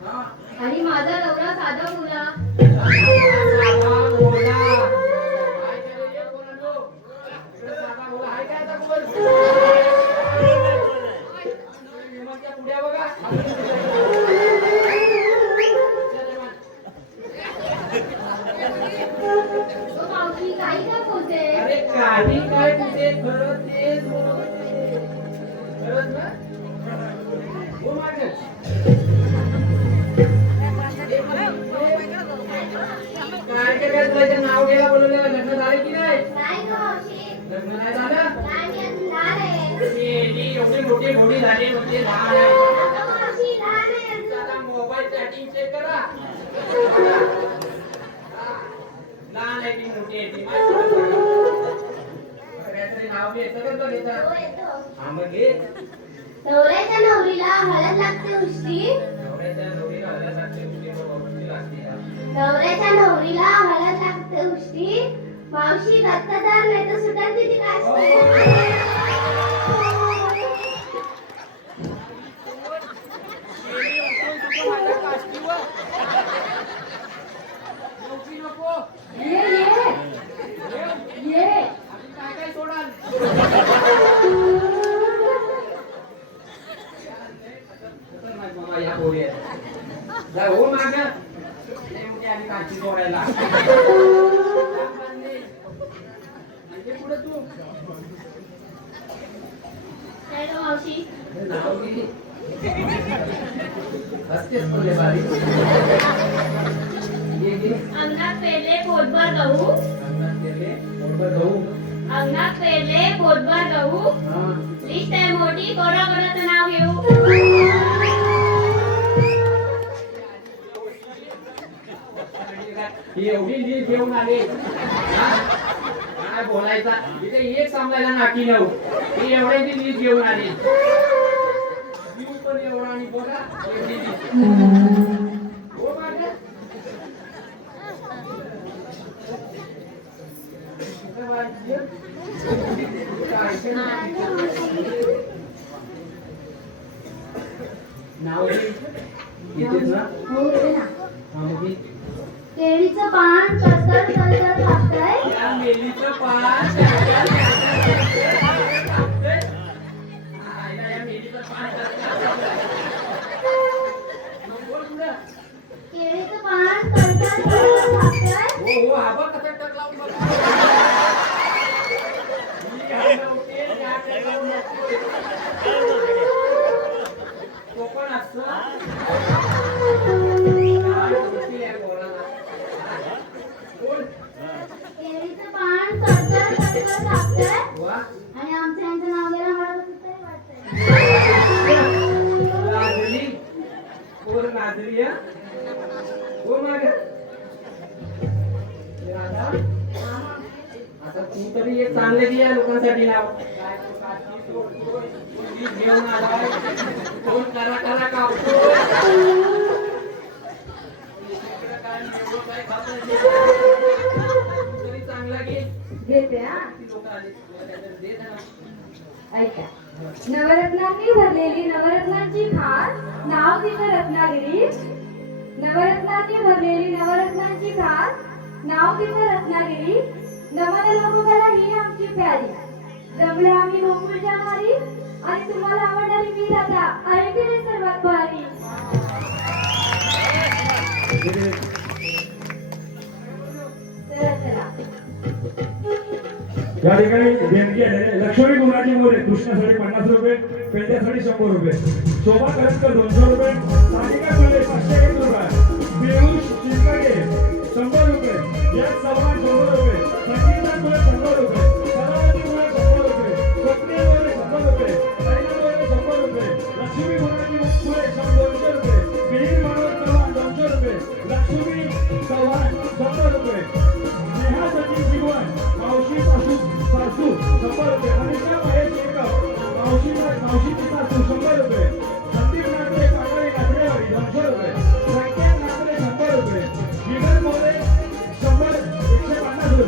हा. आणि माझा नवरा साधा मुला. साधा बोला. काय केलं हे बोलांनो? इकडे साधा बोला आहे काय आता बोल. विमानच्या पुढ्या बघा. चल मान. ओ मावशी काही का बोलते? अरे काही काय तुझे खरं तेच बोलत होते. खरंच ना? हो मागे. काय काय काय तुला इथे नाव घ्यायला बोलवलं लग्न झालं की नाही? नाही गं मावशी. लग्न नाही झालं? नाही, मी अजून लहान आहे. मेली एवढी मोठी मोठी झाली म्हणजे लहान आहे. अगं मावशी, लहान आहे अजून. आता मोबाईल चॅटिंग चेक करा. हा. लहान आहे की मोठी आहे ती माहिती काहीतरी नाव घे सगळं तो घेता. हो, येतो. हा मग घे. नवऱ्याच्या नवरीला हळद लागते उष्टी. नवऱ्याच्या नवरीला हळद लागते उष्टी उष्टी लागते का? नवऱ्याच्या नवरीला हळद लागते उष्टी. मावशी दत्तदार नाही तर सुटात किती नोकरी नको. ये ये आपण काय काय सोडाल? खतरनाक मामा या पोरी आहेत. जा हो मागं. लय मोठी आली काठी सोडायला. म्हणजे पुढे तू नाही गं मावशी. नाव घे. हसतेच पडले बारी. ये घे. अंगणात पेरले पोटभर गहू. अंगणात गेले, बरोबर गहू. अंगणात पेरले पोटभर गहू. हा. लिस्ट आहे मोठी कोणाकोणाचं नाव घेऊ. ही एवढी लीड घेऊन आली. हा? काय बोलायचा इथे एक समजायला नाकी नऊ. ही एवढ्याची लीड घेऊन आली. जीव पण एवढा आणि बोला एवढी लीड. हो मागं. कुठं वाजली? काय नाव घे. घेतेस ना? हो दे ना. हा मग घे. केळीचं पान कसर कसर कापतंय. या मेलीचं पान आईला या मेलीचं पान बोल पुढं. केळीचं पान कसर कसर कापतंय. हो हो हा बघ कसा टक लावून बघ. ही हलवते, या टक लावून बघते. तो पण असतं. काय गोष्टी आहे बोलायला. बोल. केळीचं पान कसर कसर कापतंय. वा. आणि आमच्या यांचं नाव घ्यायला मला कसं वाटतंय. लाजली. पोर लाजली हा. हो मागं. राधा, आता तू तरी एक चांगलं घे या लोकांसाठी नाव. काय तो काठी तोडतोय, मुलगी घेऊन आलाय, कोण करा करा कापतोय. इकडं काय एवढं काय खात नाही. तू तरी चांगला घे. घेते हा. ती लोकं आली, तुला काहीतरी दे ना. ऐका. नवरत्नांनी भरलेली नवरत्नांची खान नाव तिचं रत्नागिरी. नवरत्नांनी भरलेली नवरत्नांची खान नाव तिचं रत्नागिरी. नमन लोकला ही आमची प्यारी. जमले आम्ही गोकुळच्या मारी आणि तुम्हाला आवडणारी मी राधा आहे की नाही सर्वात भारी. चला चला. या ठिकाणी देणगी आहे लक्ष्मी गुणाची मोरे कृष्णासाठी 50 रुपये, पेंड्यासाठी 100 रुपये, शोभा करंजकर 200 रुपये, सानिका मुले 501 रुपये, पियुष शिरकागे 100 रुपये, यश चव्हाण 100 रुपये, संगीता मुले 100 रुपये, कलावती मुले 100 रुपये, स्वप्नील मुले 100 रुपये, साईनाथ मुले 100 रुपये, लक्ष्मी गुणाची मुले 200 रुपये, मिहिर मनोज चव्हाण 200 रुपये, लक्ष्मी चव्हाण 100 रुपये, नेहा सचिन जीवन मावशी सासू 100 रुपये, अनिशा महेश शेखर मावशीची सासू 100 रुपये, संदीप नागरे काकडे काकडेवाडी 200 रुपये, संकेत नागरे 100 रुपये, विगत मोरे 150 रुपये.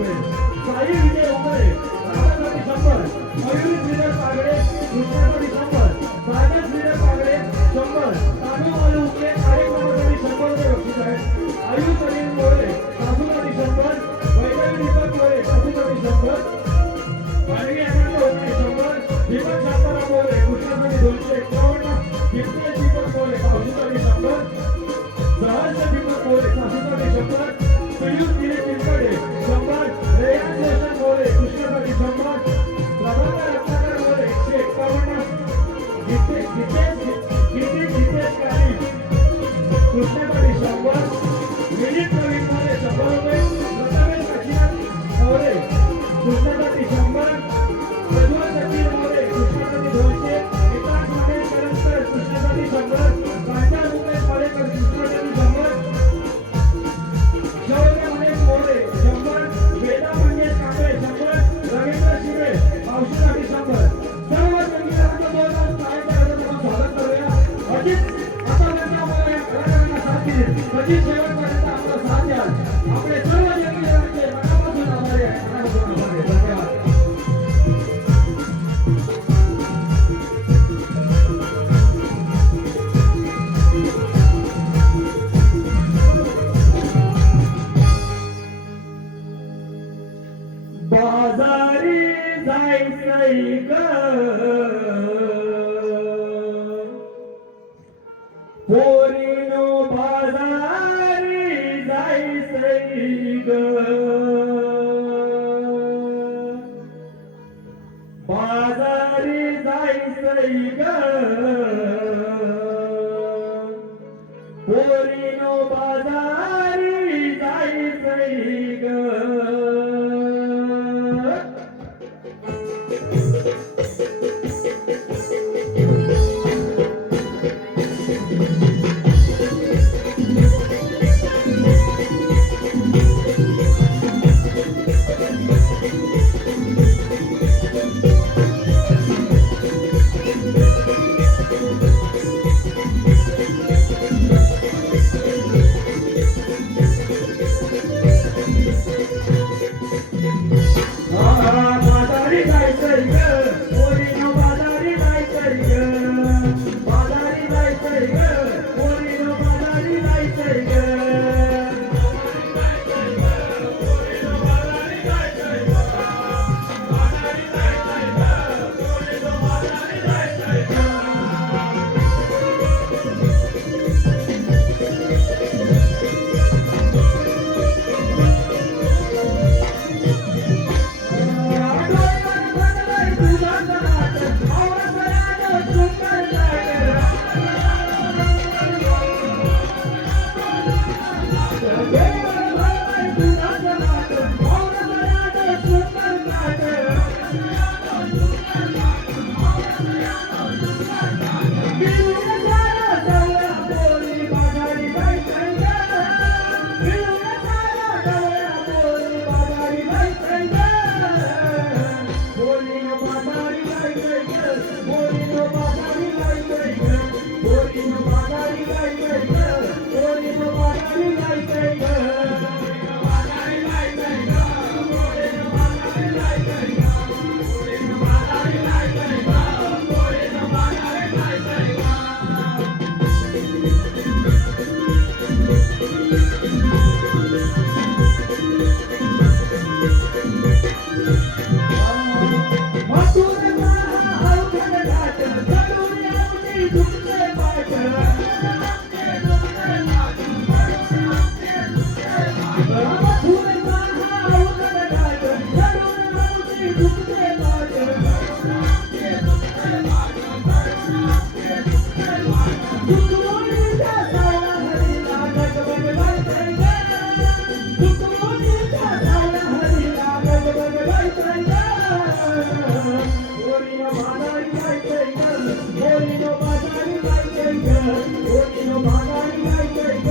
पोरीनो माघारी जायचंय ग,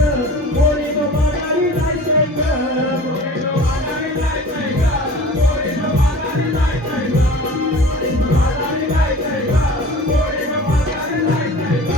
पोरीनो माघारी जायचंय ग, पोरीनो माघारी जायचंय ग, पोरीनो माघारी जायचंय ग, माघारी जायचंय ग, पोरीनो माघारी जायचंय ग.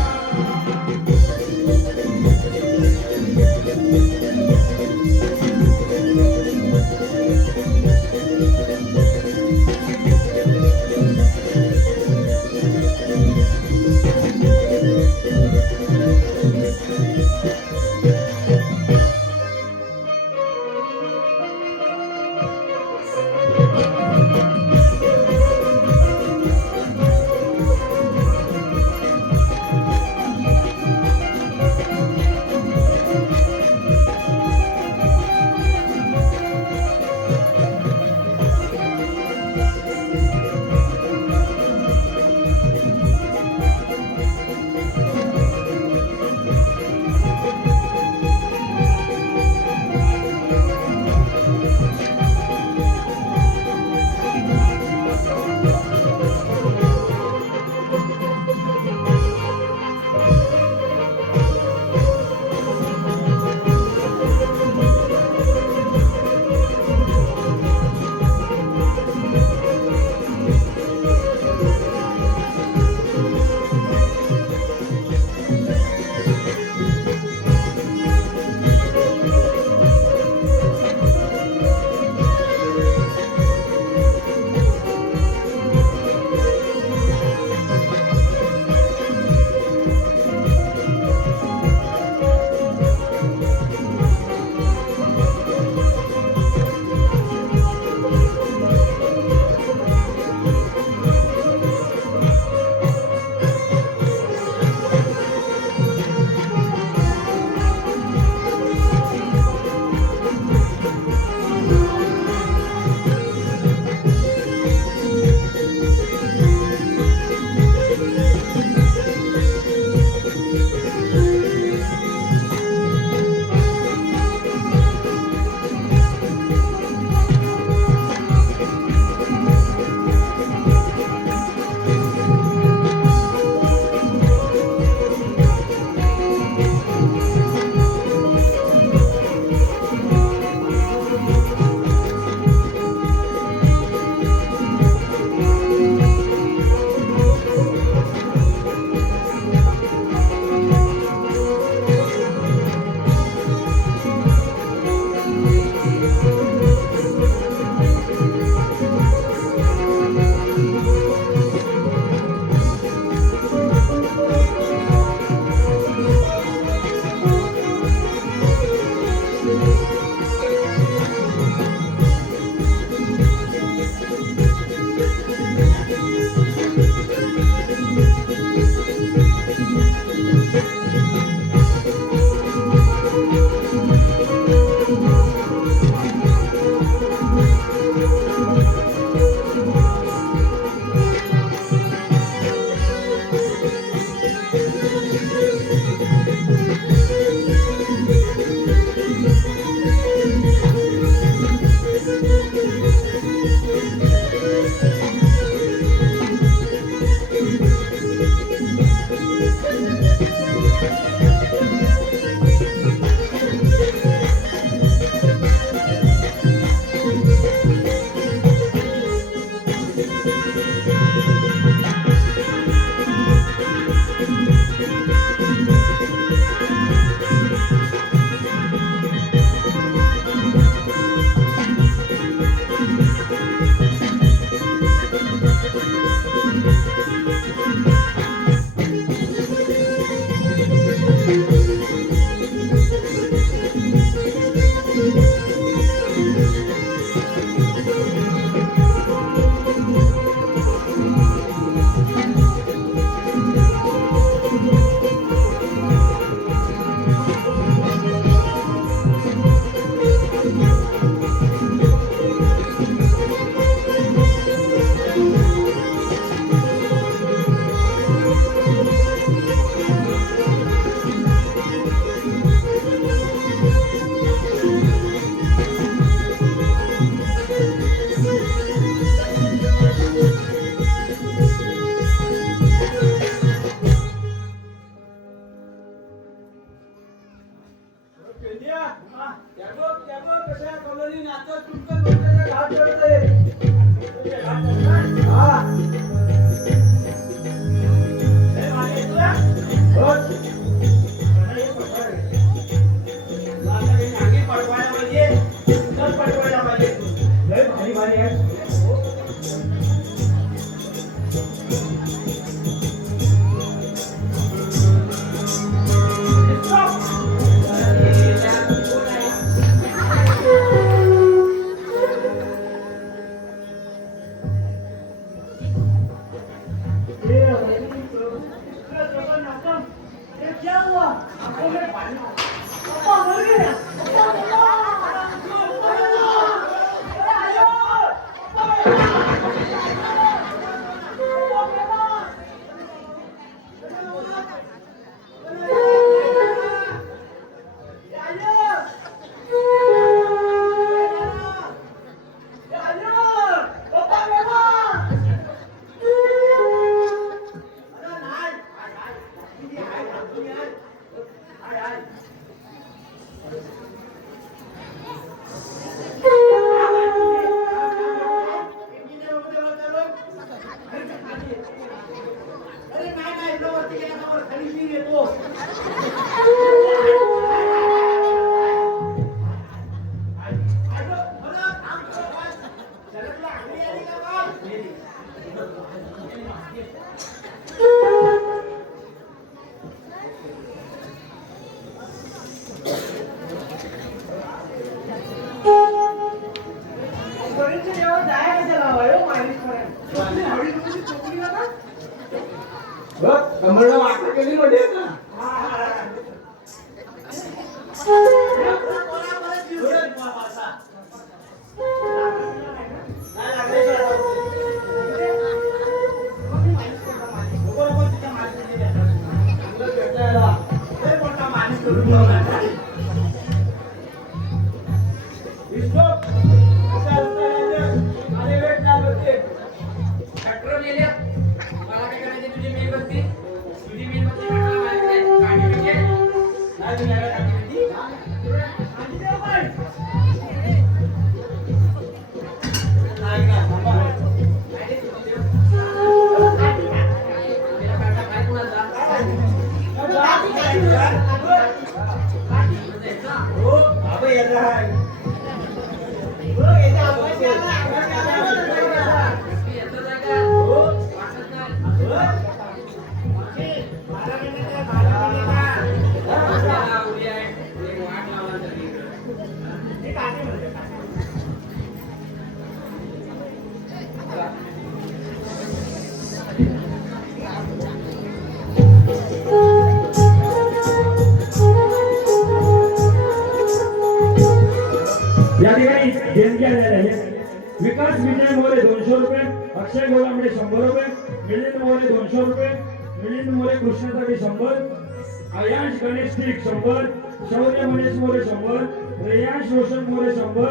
आणि मी येतो कमळला वाटा केली मोठी आता ट्रॅक्टर मेल्या मला काय करायचे तुझी मेणबत्ती तुझी मेणबत्ती टाकला माहिती काढली म्हणजे नाही तुला टाकली नाही का थांबा काय कुणाला हो बाबा येत आहे या ठिकाणी देणगी आलेल्या आहेत. विकास विजय मोरे 200 रुपये, अक्षय गोलांबडे 100 रुपये, मिलिंद मोरे 200 रुपये, मिलिंद मोरे कृष्णासाठी 100, अयांश गणेश टिक 100, शौर्य मनीष मोरे 100, रेयांश रोशन मोरे 100,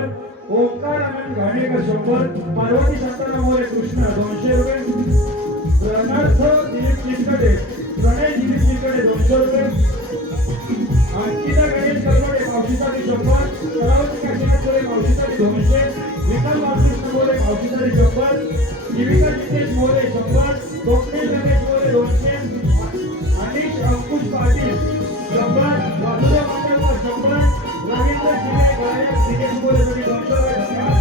ओंकार आनंद घाणेकर 100, पार्वती शांताराम मोरे कृष्णा 200 रुपये, प्रणर्थ दिलीप चिरकटे, प्रणय दिलीप चिरकटे 200 रुपये, अंकिता गणेश करमोडे मावशीसाठी 100, कलावती काशीनाथ मोरे मावशीसाठी 200, विठ्ठल बालकृष्ण मोरे मावशीसाठी 100, जीविका जितेश मोरे 100, स्वप्नील गणेश मोरे 200, अनिश अंकुश पाटील 100, वासुदेव मांडवकर 100, रवींद्र शिले गायक दिनेश मोरेसाठी 200 रुपये धन्यवाद,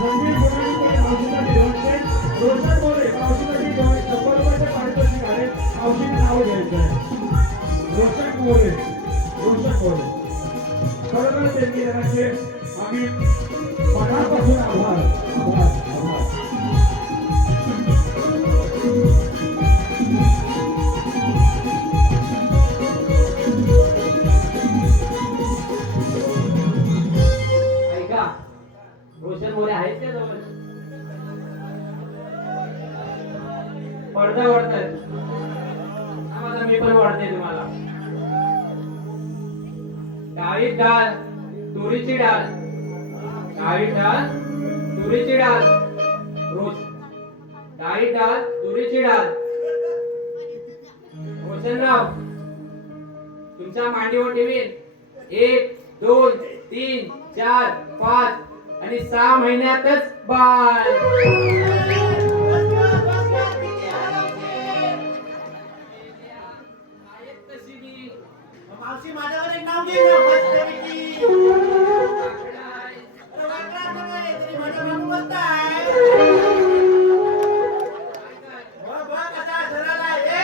संदीप गुणाजी मावशीसाठी 200, रोशन मोरे मावशीसाठी 100 रुपयाचे पारितोषिक आहे. मावशीने नाव घ्यायचं आहे. रोशन मोरे खरोखर त्यांनी जणांचे आम्ही मनापासून आभार आभार आभार. ऐका रोशन मोरे आहेत त्या जवळ पडदा वाढतात आम्हाला मी पण वाढते तुम्हाला डाळी डाळ तुरीची डाळ डाळी डाळ तुरीची डाळ रोज डाळी डाळ तुरीची डाळ रोशन नाव तुमच्या मांडीवर ठेवीन 1 2 3 4 5 आणि 6 महिन्यातच बाळ मावशी माझ्याकडे एक नाव घे ना मस्तपैकी. अरे वाकडा आता काय तरी माझ्या मागून बसताय. बघ बघ कसा धरायला आहे.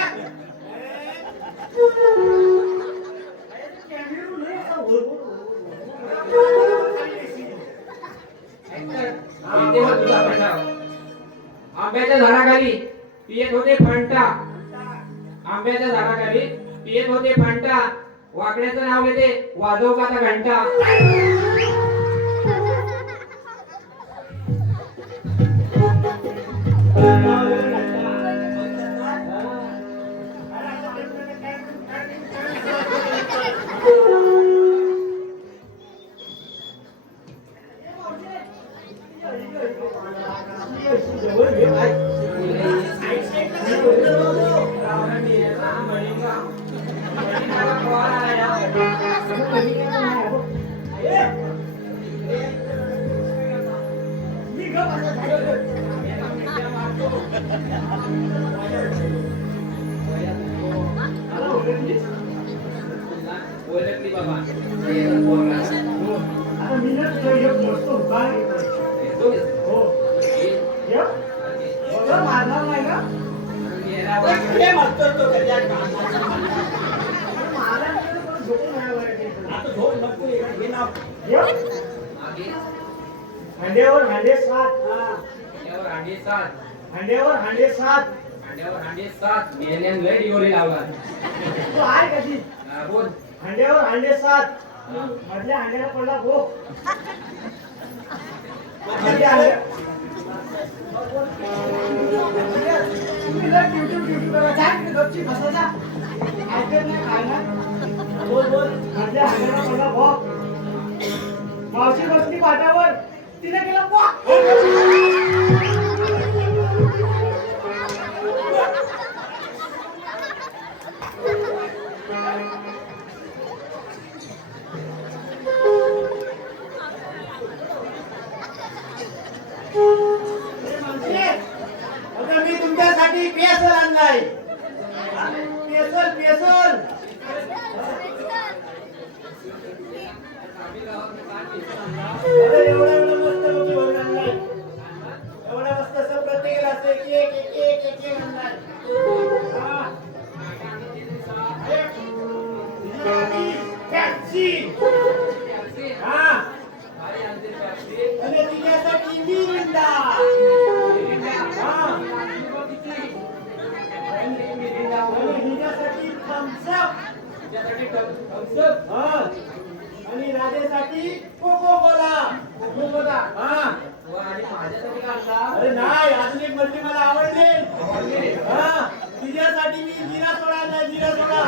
कॅमेरा नाही आता तेव्हा तुझा फंटा आंब्याच्या झाडाखाली पियत होते फंटा आंब्याच्या झाडाखाली पियत होते फंटा वाकड्याचं नाव घेते वाजव का आता घंटा हांड्यावर हांडे सात अंड्यावर अंडे सात हांड्यावर हांडे सात अंड्यावर अंडे सात मेल्यान लय डिओरी लावला तू आहे कशी बोल हांड्यावर हांडे सात मधल्या हांड्याला पडला भो मधल्या हांड्या- तुम्ही लय ड्युटी करा. जा इकडे गपची बसा जा. ऐकत नाही काय ना बोल बोल मधल्या हांड्याला पडला भो मावशी बसली पाटावर तिने केला पॉ आता मी तुमच्यासाठी पेसल आणलाय पेसल पेसल अरे एवढा एवढा मस्त लोकी भरून आणलाय एवढा मस्त सब प्रत्येकाला असं एक आणलाय हा. टॅक्सी हा आणि तिच्यासाठी मिरिंडा हा आणि हिच्यासाठी थम्स अप हा आणि राधेसाठी कोको कोला हा माझ्यासाठी का आणला अरे नाही अजून एक मल्टी मला आवडले हा तिच्यासाठी मी जिरा सोडा आणलाय जिरा सोडा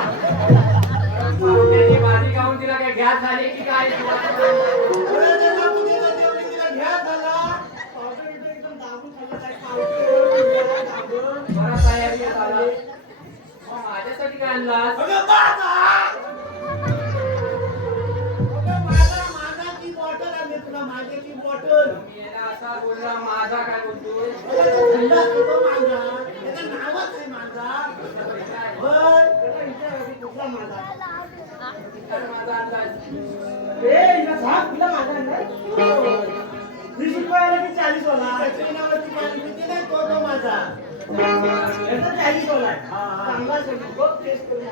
त्याची भाजी खाऊन तिला काय गॅस झाली की काय अरे त्याला पुण्याला जेवढी तिला घ्या झाला पावडर बिवडर एकदम दाबून खाल्लं काय पावडर दाबून बरा तयारी झाला मग माझ्यासाठी काय आणलास अगं माझाची बॉटल आणली तुला माझ्याची बॉटल मी याला असा बोलला माझा काय बोलतोय थंडा होतो माझा त्याचं नावच आहे माझा होय त्याला विचार कुठला माझा माझा अंदाज ए हिला सांग तुला माझा अंदाज 20 रुपयाला की 40 वाला चैनावरती 40 रुपये नाही तो माझा याचा 40 वाला आहे चांगला आहे बघ टेस्ट करून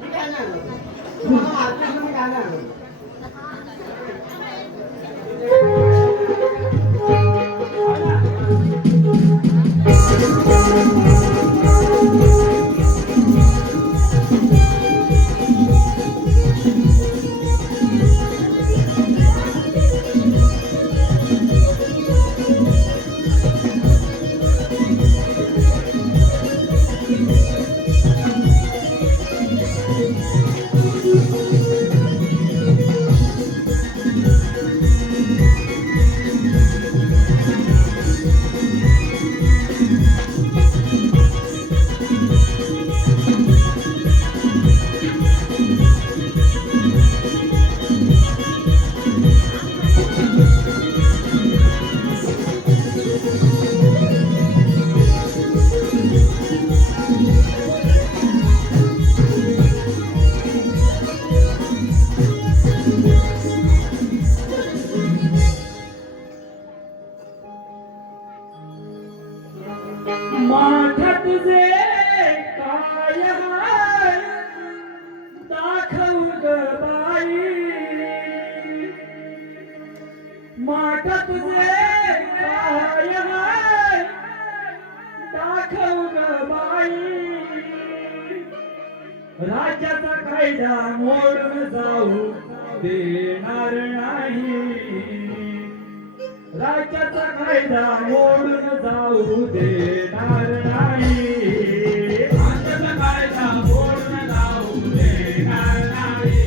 मी काय नाही आणलं. तुम्हाला मार्केटला मी काय नाही आणलं. माथा तुझे काय हाय दाखव ग बाई माथा तुझे काय हाय दाखव ग बाई राज्याचा कायदा मोडून जाऊ देणार नाही राज्याचा कायदा मोडून जाऊ देणार नाही राज्याचा कायदा मोडून जाऊ देणार नाही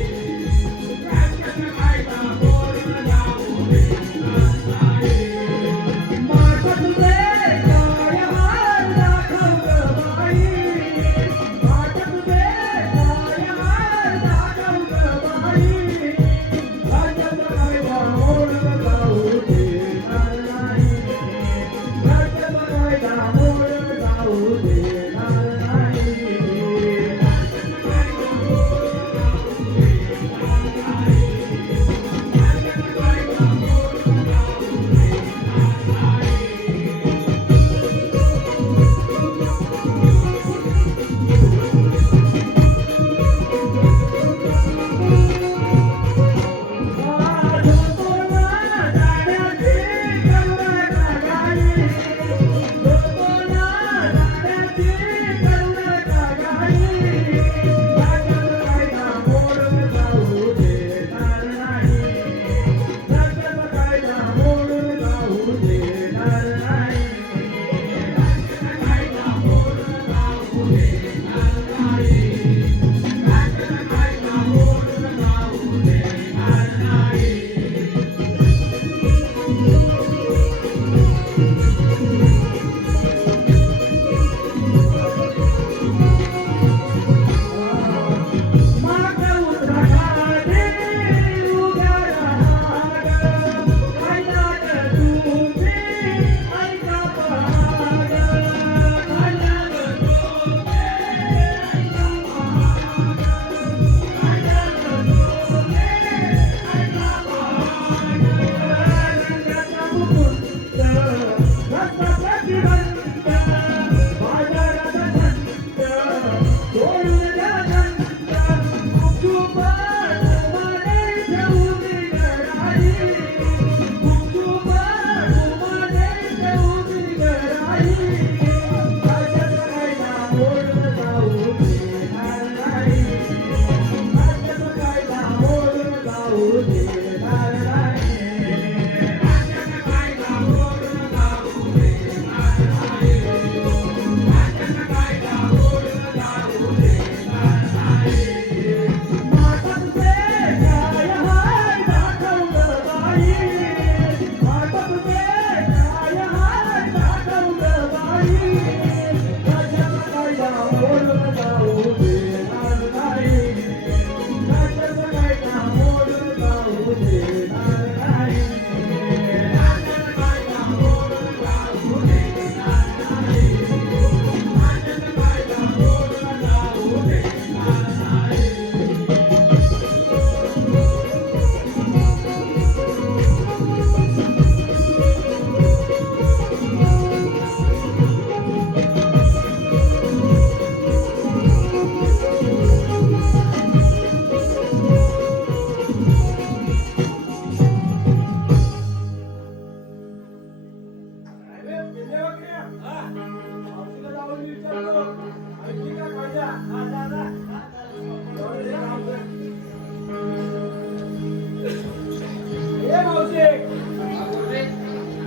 राज्याचा कायदा मोडून जाऊ देणार नाही माझा तुझे काय हाल दाखव ग बाई माझा तुझे काय हाल दाखव ग बाई राज्याचा कायदा मोडून जाऊ देणार नाही राज्याचा कायदा मोडून जाऊ दे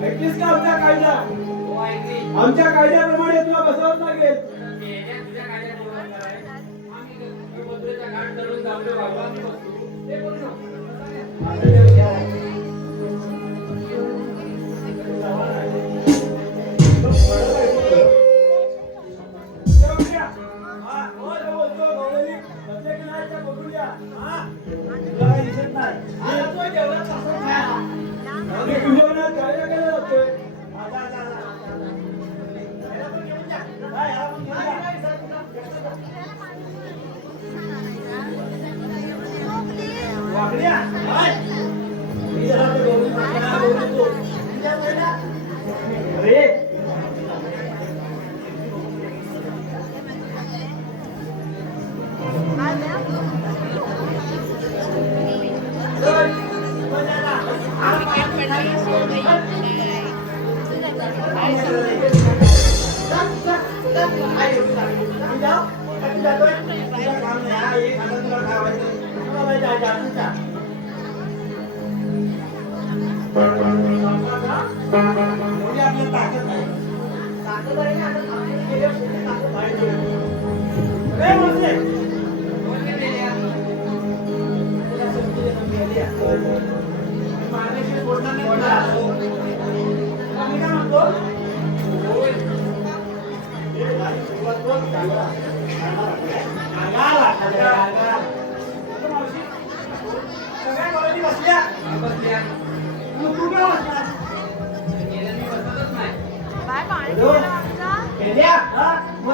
ऐकलीस का आमचा कायदा? हो, ऐकली. आमच्या कायद्याप्रमाणे तुला बसवावं लागेल. मेल्या तुझ्या कायद्यात बोलणार काय? आम्ही बद्रेचा घाट धरून जाऊन वागवानी बसतो. ते बोलू नको.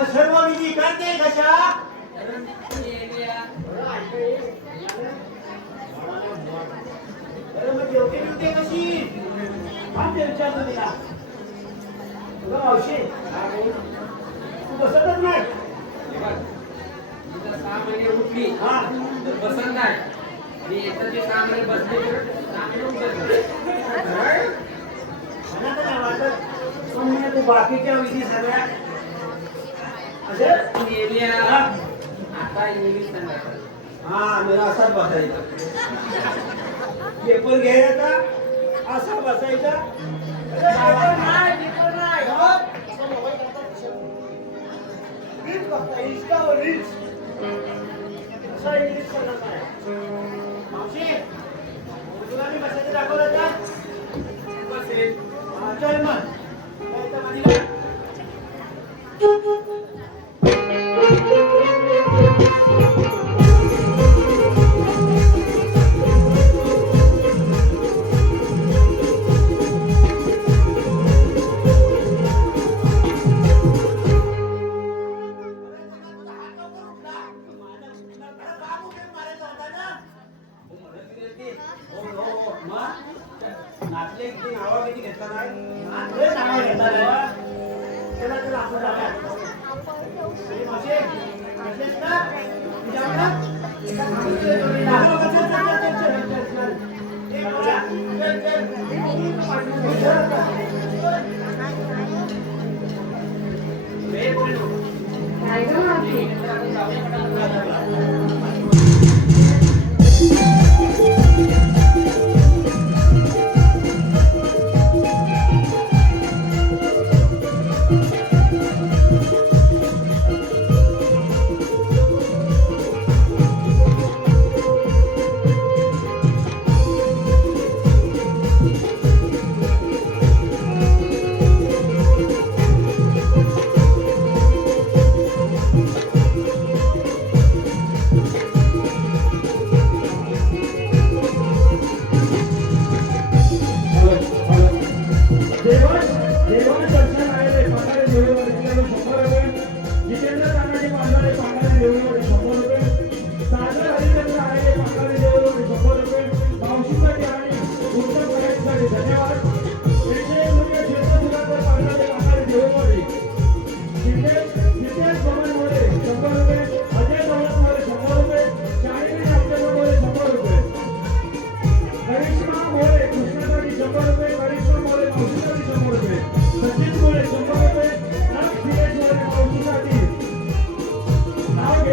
सर्व विधी करते कशा जेवते बिवते कशी आमच्या विचारतो तिला तुला मावशी तू बसतच नाही तिथं 6 महिने उठली बसत नाही आणि येतं ते 6 महिने बसले तर 6 महिने उठत नाही. मला तर नाही वाटत पण म्हणजे तू बाकीच्या विधी सगळ्या असं मेल्या आता इंग्लिश सांगायचं. हा मला असाच बसायचा पेपर घ्यायचा असा बसायचा पेपर नाही हो. रीच बघता इंस्टावर रीच असा इंग्लिश करत आहे मावशी तुला मी बसायचं दाखवलं का बसेल. चल मग काय तर माझी नाचले किती नावा किती घेतला नाही नाव घेतला नाही. चला चला आपण जाऊया. मावशी, घेतलेस ना?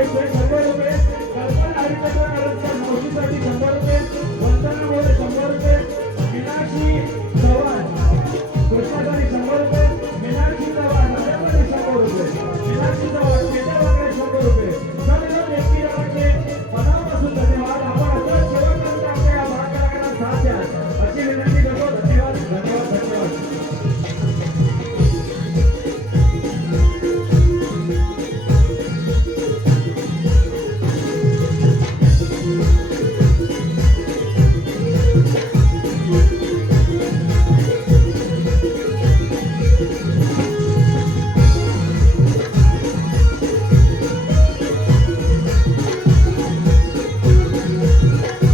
दिसतोय सर्व